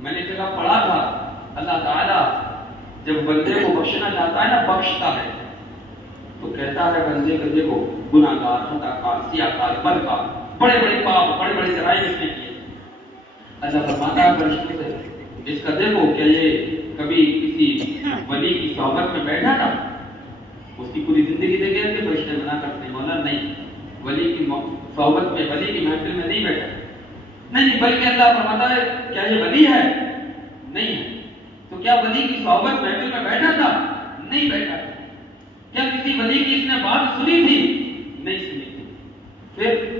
میں نے جگہ پڑھا تھا اللہ تعالیٰ جب بندے کو بخشنا چاہتا ہے نا, بخشتا ہے تو کہتا ہے بندے کو دیکھو گناہ گار, خطا کار, سیاہ کار, بدکار, بڑے بڑے پاپ, بڑے بڑے جرائم اس نے کیے. اللہ فرماتا ہے فرشتے سے اس کا دیکھو کیا یہ کبھی کسی ولی کی صحبت میں بیٹھا تھا, اس کی پوری زندگی دیکھے کہ فرشتے منع کرتے ہیں مولا نہیں, ولی کی صحبت میں, ولی کی محفل میں نہیں بیٹھا. نہیں, بلکہ اللہ فرماتا ہے کیا یہ ولی ہے, نہیں ہے. تو کیا ولی کی صحبت محفل میں بیٹھا تھا, نہیں بیٹھا. کیا کسی ولی کی اس نے بات سنی تھی, نہیں سنی تھی. پھر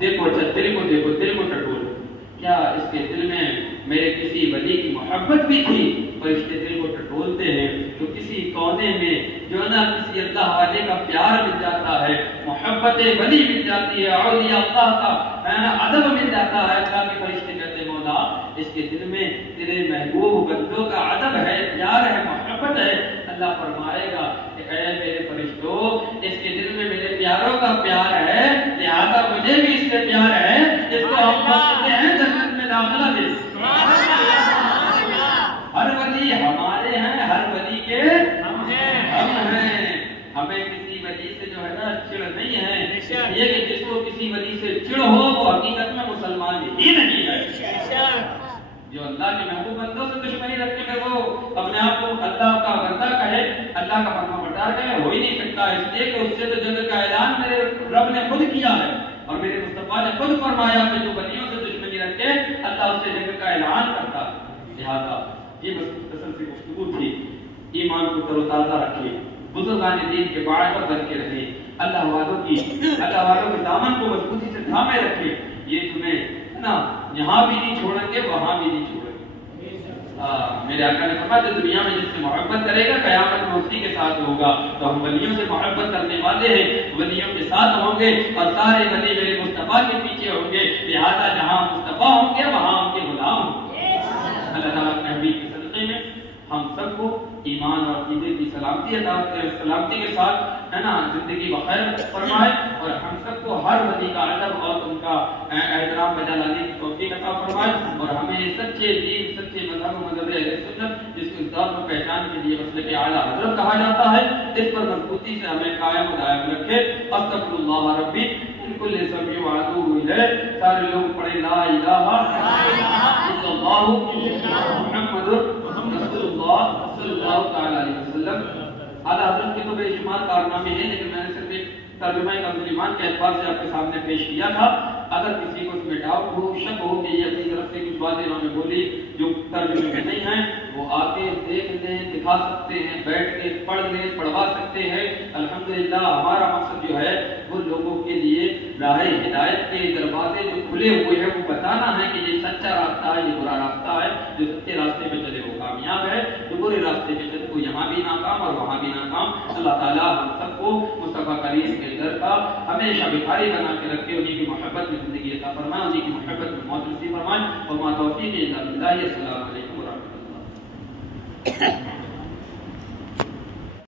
دیکھو اچھا دل کو دیکھو, دل کو ٹٹولو, کیا اس کے دل میں میرے کسی ولی کی محبت بھی تھی, اور اس کے دل کو ٹٹولتے ہیں تو کسی کونے میں جو نا کسی اللہ والے کا پیار مل جاتا ہے, محبت ولی مل جاتی ہے, اولیاء اللہ کا ادب مل جاتا ہے. اللہ کے فرشتے کہتے ہیں مولا اس کے دل میں تیرے محبوب بندوں کا ادب ہے, پیار ہے, محبت ہے. اللہ فرمائے گا کہ اے میرے فرشتوں, اس کے دل میں میرے پیاروں کا پیار ہے, لہذا مجھے بھی اس سے پیار ہے, اس کو ہم مانتے ہیں جنت میں داخلہ دے. ہر ولی ہمارے ہیں, ہر ولی کے ہم ہیں. ہمیں کسی ولی سے جو ہے نا چڑ نہیں ہے. یہ کہ جس کو کسی ولی سے چڑ ہو وہ حقیقت میں مسلمان ہی نہیں ہے. جو اللہ کے محبوب بندوں سے دشمنی رکھتے ہیں وہ اپنے آپ کو اللہ کا بندہ کہے, اللہ کا فرما بردار کہے, ہو ہی نہیں سکتا. اس لیے کہ اس سے تو جنگ کا اعلان میرے رب نے خود کیا ہے اور میرے مصطفیٰ نے خود فرمایا کہ جو ولیوں سے دشمنی رکھے اللہ اس سے جنگ کا اعلان کرتا. لہٰذا یہ مختصر سی گفتگو تھی. ایمان کو تر و تازہ رکھیں, بزرگان دین کے باعث بن کے رہیں, اللہ والوں کے دامن کو مضبوطی سے تھامے رکھیں. یہ تمہیں نا یہاں بھی نہیں چھوڑیں گے, وہاں بھی نہیں چھوڑیں گے. میرے آقا نے فرمایا جو دنیا میں جس سے محبت کرے گا قیامت میں اسی کے ساتھ ہوگا. تو ہم ولیوں سے محبت کرنے والے ہیں, ولیوں کے ساتھ ہوں گے اور سارے ولی میرے مصطفیٰ کے پیچھے ہوں گے. لہٰذا جہاں مصطفیٰ ہوں گے وہاں ان کے غلام ہوں گے. اللہ تعالیٰ اپنے حبیب کے صدقے میں ہم سب کو ایمان اور عقیدے کی سلامتی عطا کرے, سلامتی کے ساتھ ہے نا زندگی بخیر فرمائے, اور ہم سب کو ہر ولی کا ادب اور ان کا احترام بجا لانے کی توفیق عطا فرمائے, اور ہمیں سچے دین, سچے مذہب و مذہب اہل سنت جس کو اس دور میں پہچان کے لیے مسلک اعلیٰ حضرت کہا جاتا ہے, اس پر مضبوطی سے ہمیں قائم و دائم رکھے. استغفر اللہ ربی من کل ذنب واتوب الیہ. سارے لوگ پڑھیں لا الہ الا اللہ محمد رسول اللہ صلی اللہ تعالی علیہ وسلم. اعلیٰ حضرت کے تو بے شمار کارنامے ہیں, لیکن میں نے صرف ایک ترجمہ کنز ایمان کے اعتبار سے آپ کے سامنے پیش کیا تھا. اگر کسی کو اس میں ڈاؤٹ ہو, شک ہو کہ یہ اپنی طرف سے کچھ باتیں انہوں نے بولی جو ترجمے میں نہیں ہیں, وہ آ کے دیکھ لیں, دکھا سکتے ہیں, بیٹھ کے پڑھ لیں, پڑھوا سکتے ہیں. الحمدللہ ہمارا مقصد جو ہے وہ لوگوں کے لیے راہ ہدایت کے دروازے جو کھلے ہوئے ہیں وہ بتانا ہے کہ یہ سچا راستہ ہے, یہ برا راستہ ہے. جو سچے راستے پہ چلے وہ کامیاب ہے, جو برے راستے پہ چلے وہ یہاں بھی ناکام اور وہاں بھی ناکام. اللہ تعالیٰ ہم سب کو مصطفیٰ کریم کے در کا ہمیشہ بھکاری بنا کے رکھے, انہیں کی محبت میں زندگی عطا فرمائے, انہیں کی محبت میں موت نصیب فرمائے. اور ما توفیق الا باللہ. السلام علیکم ورحمۃ اللہ.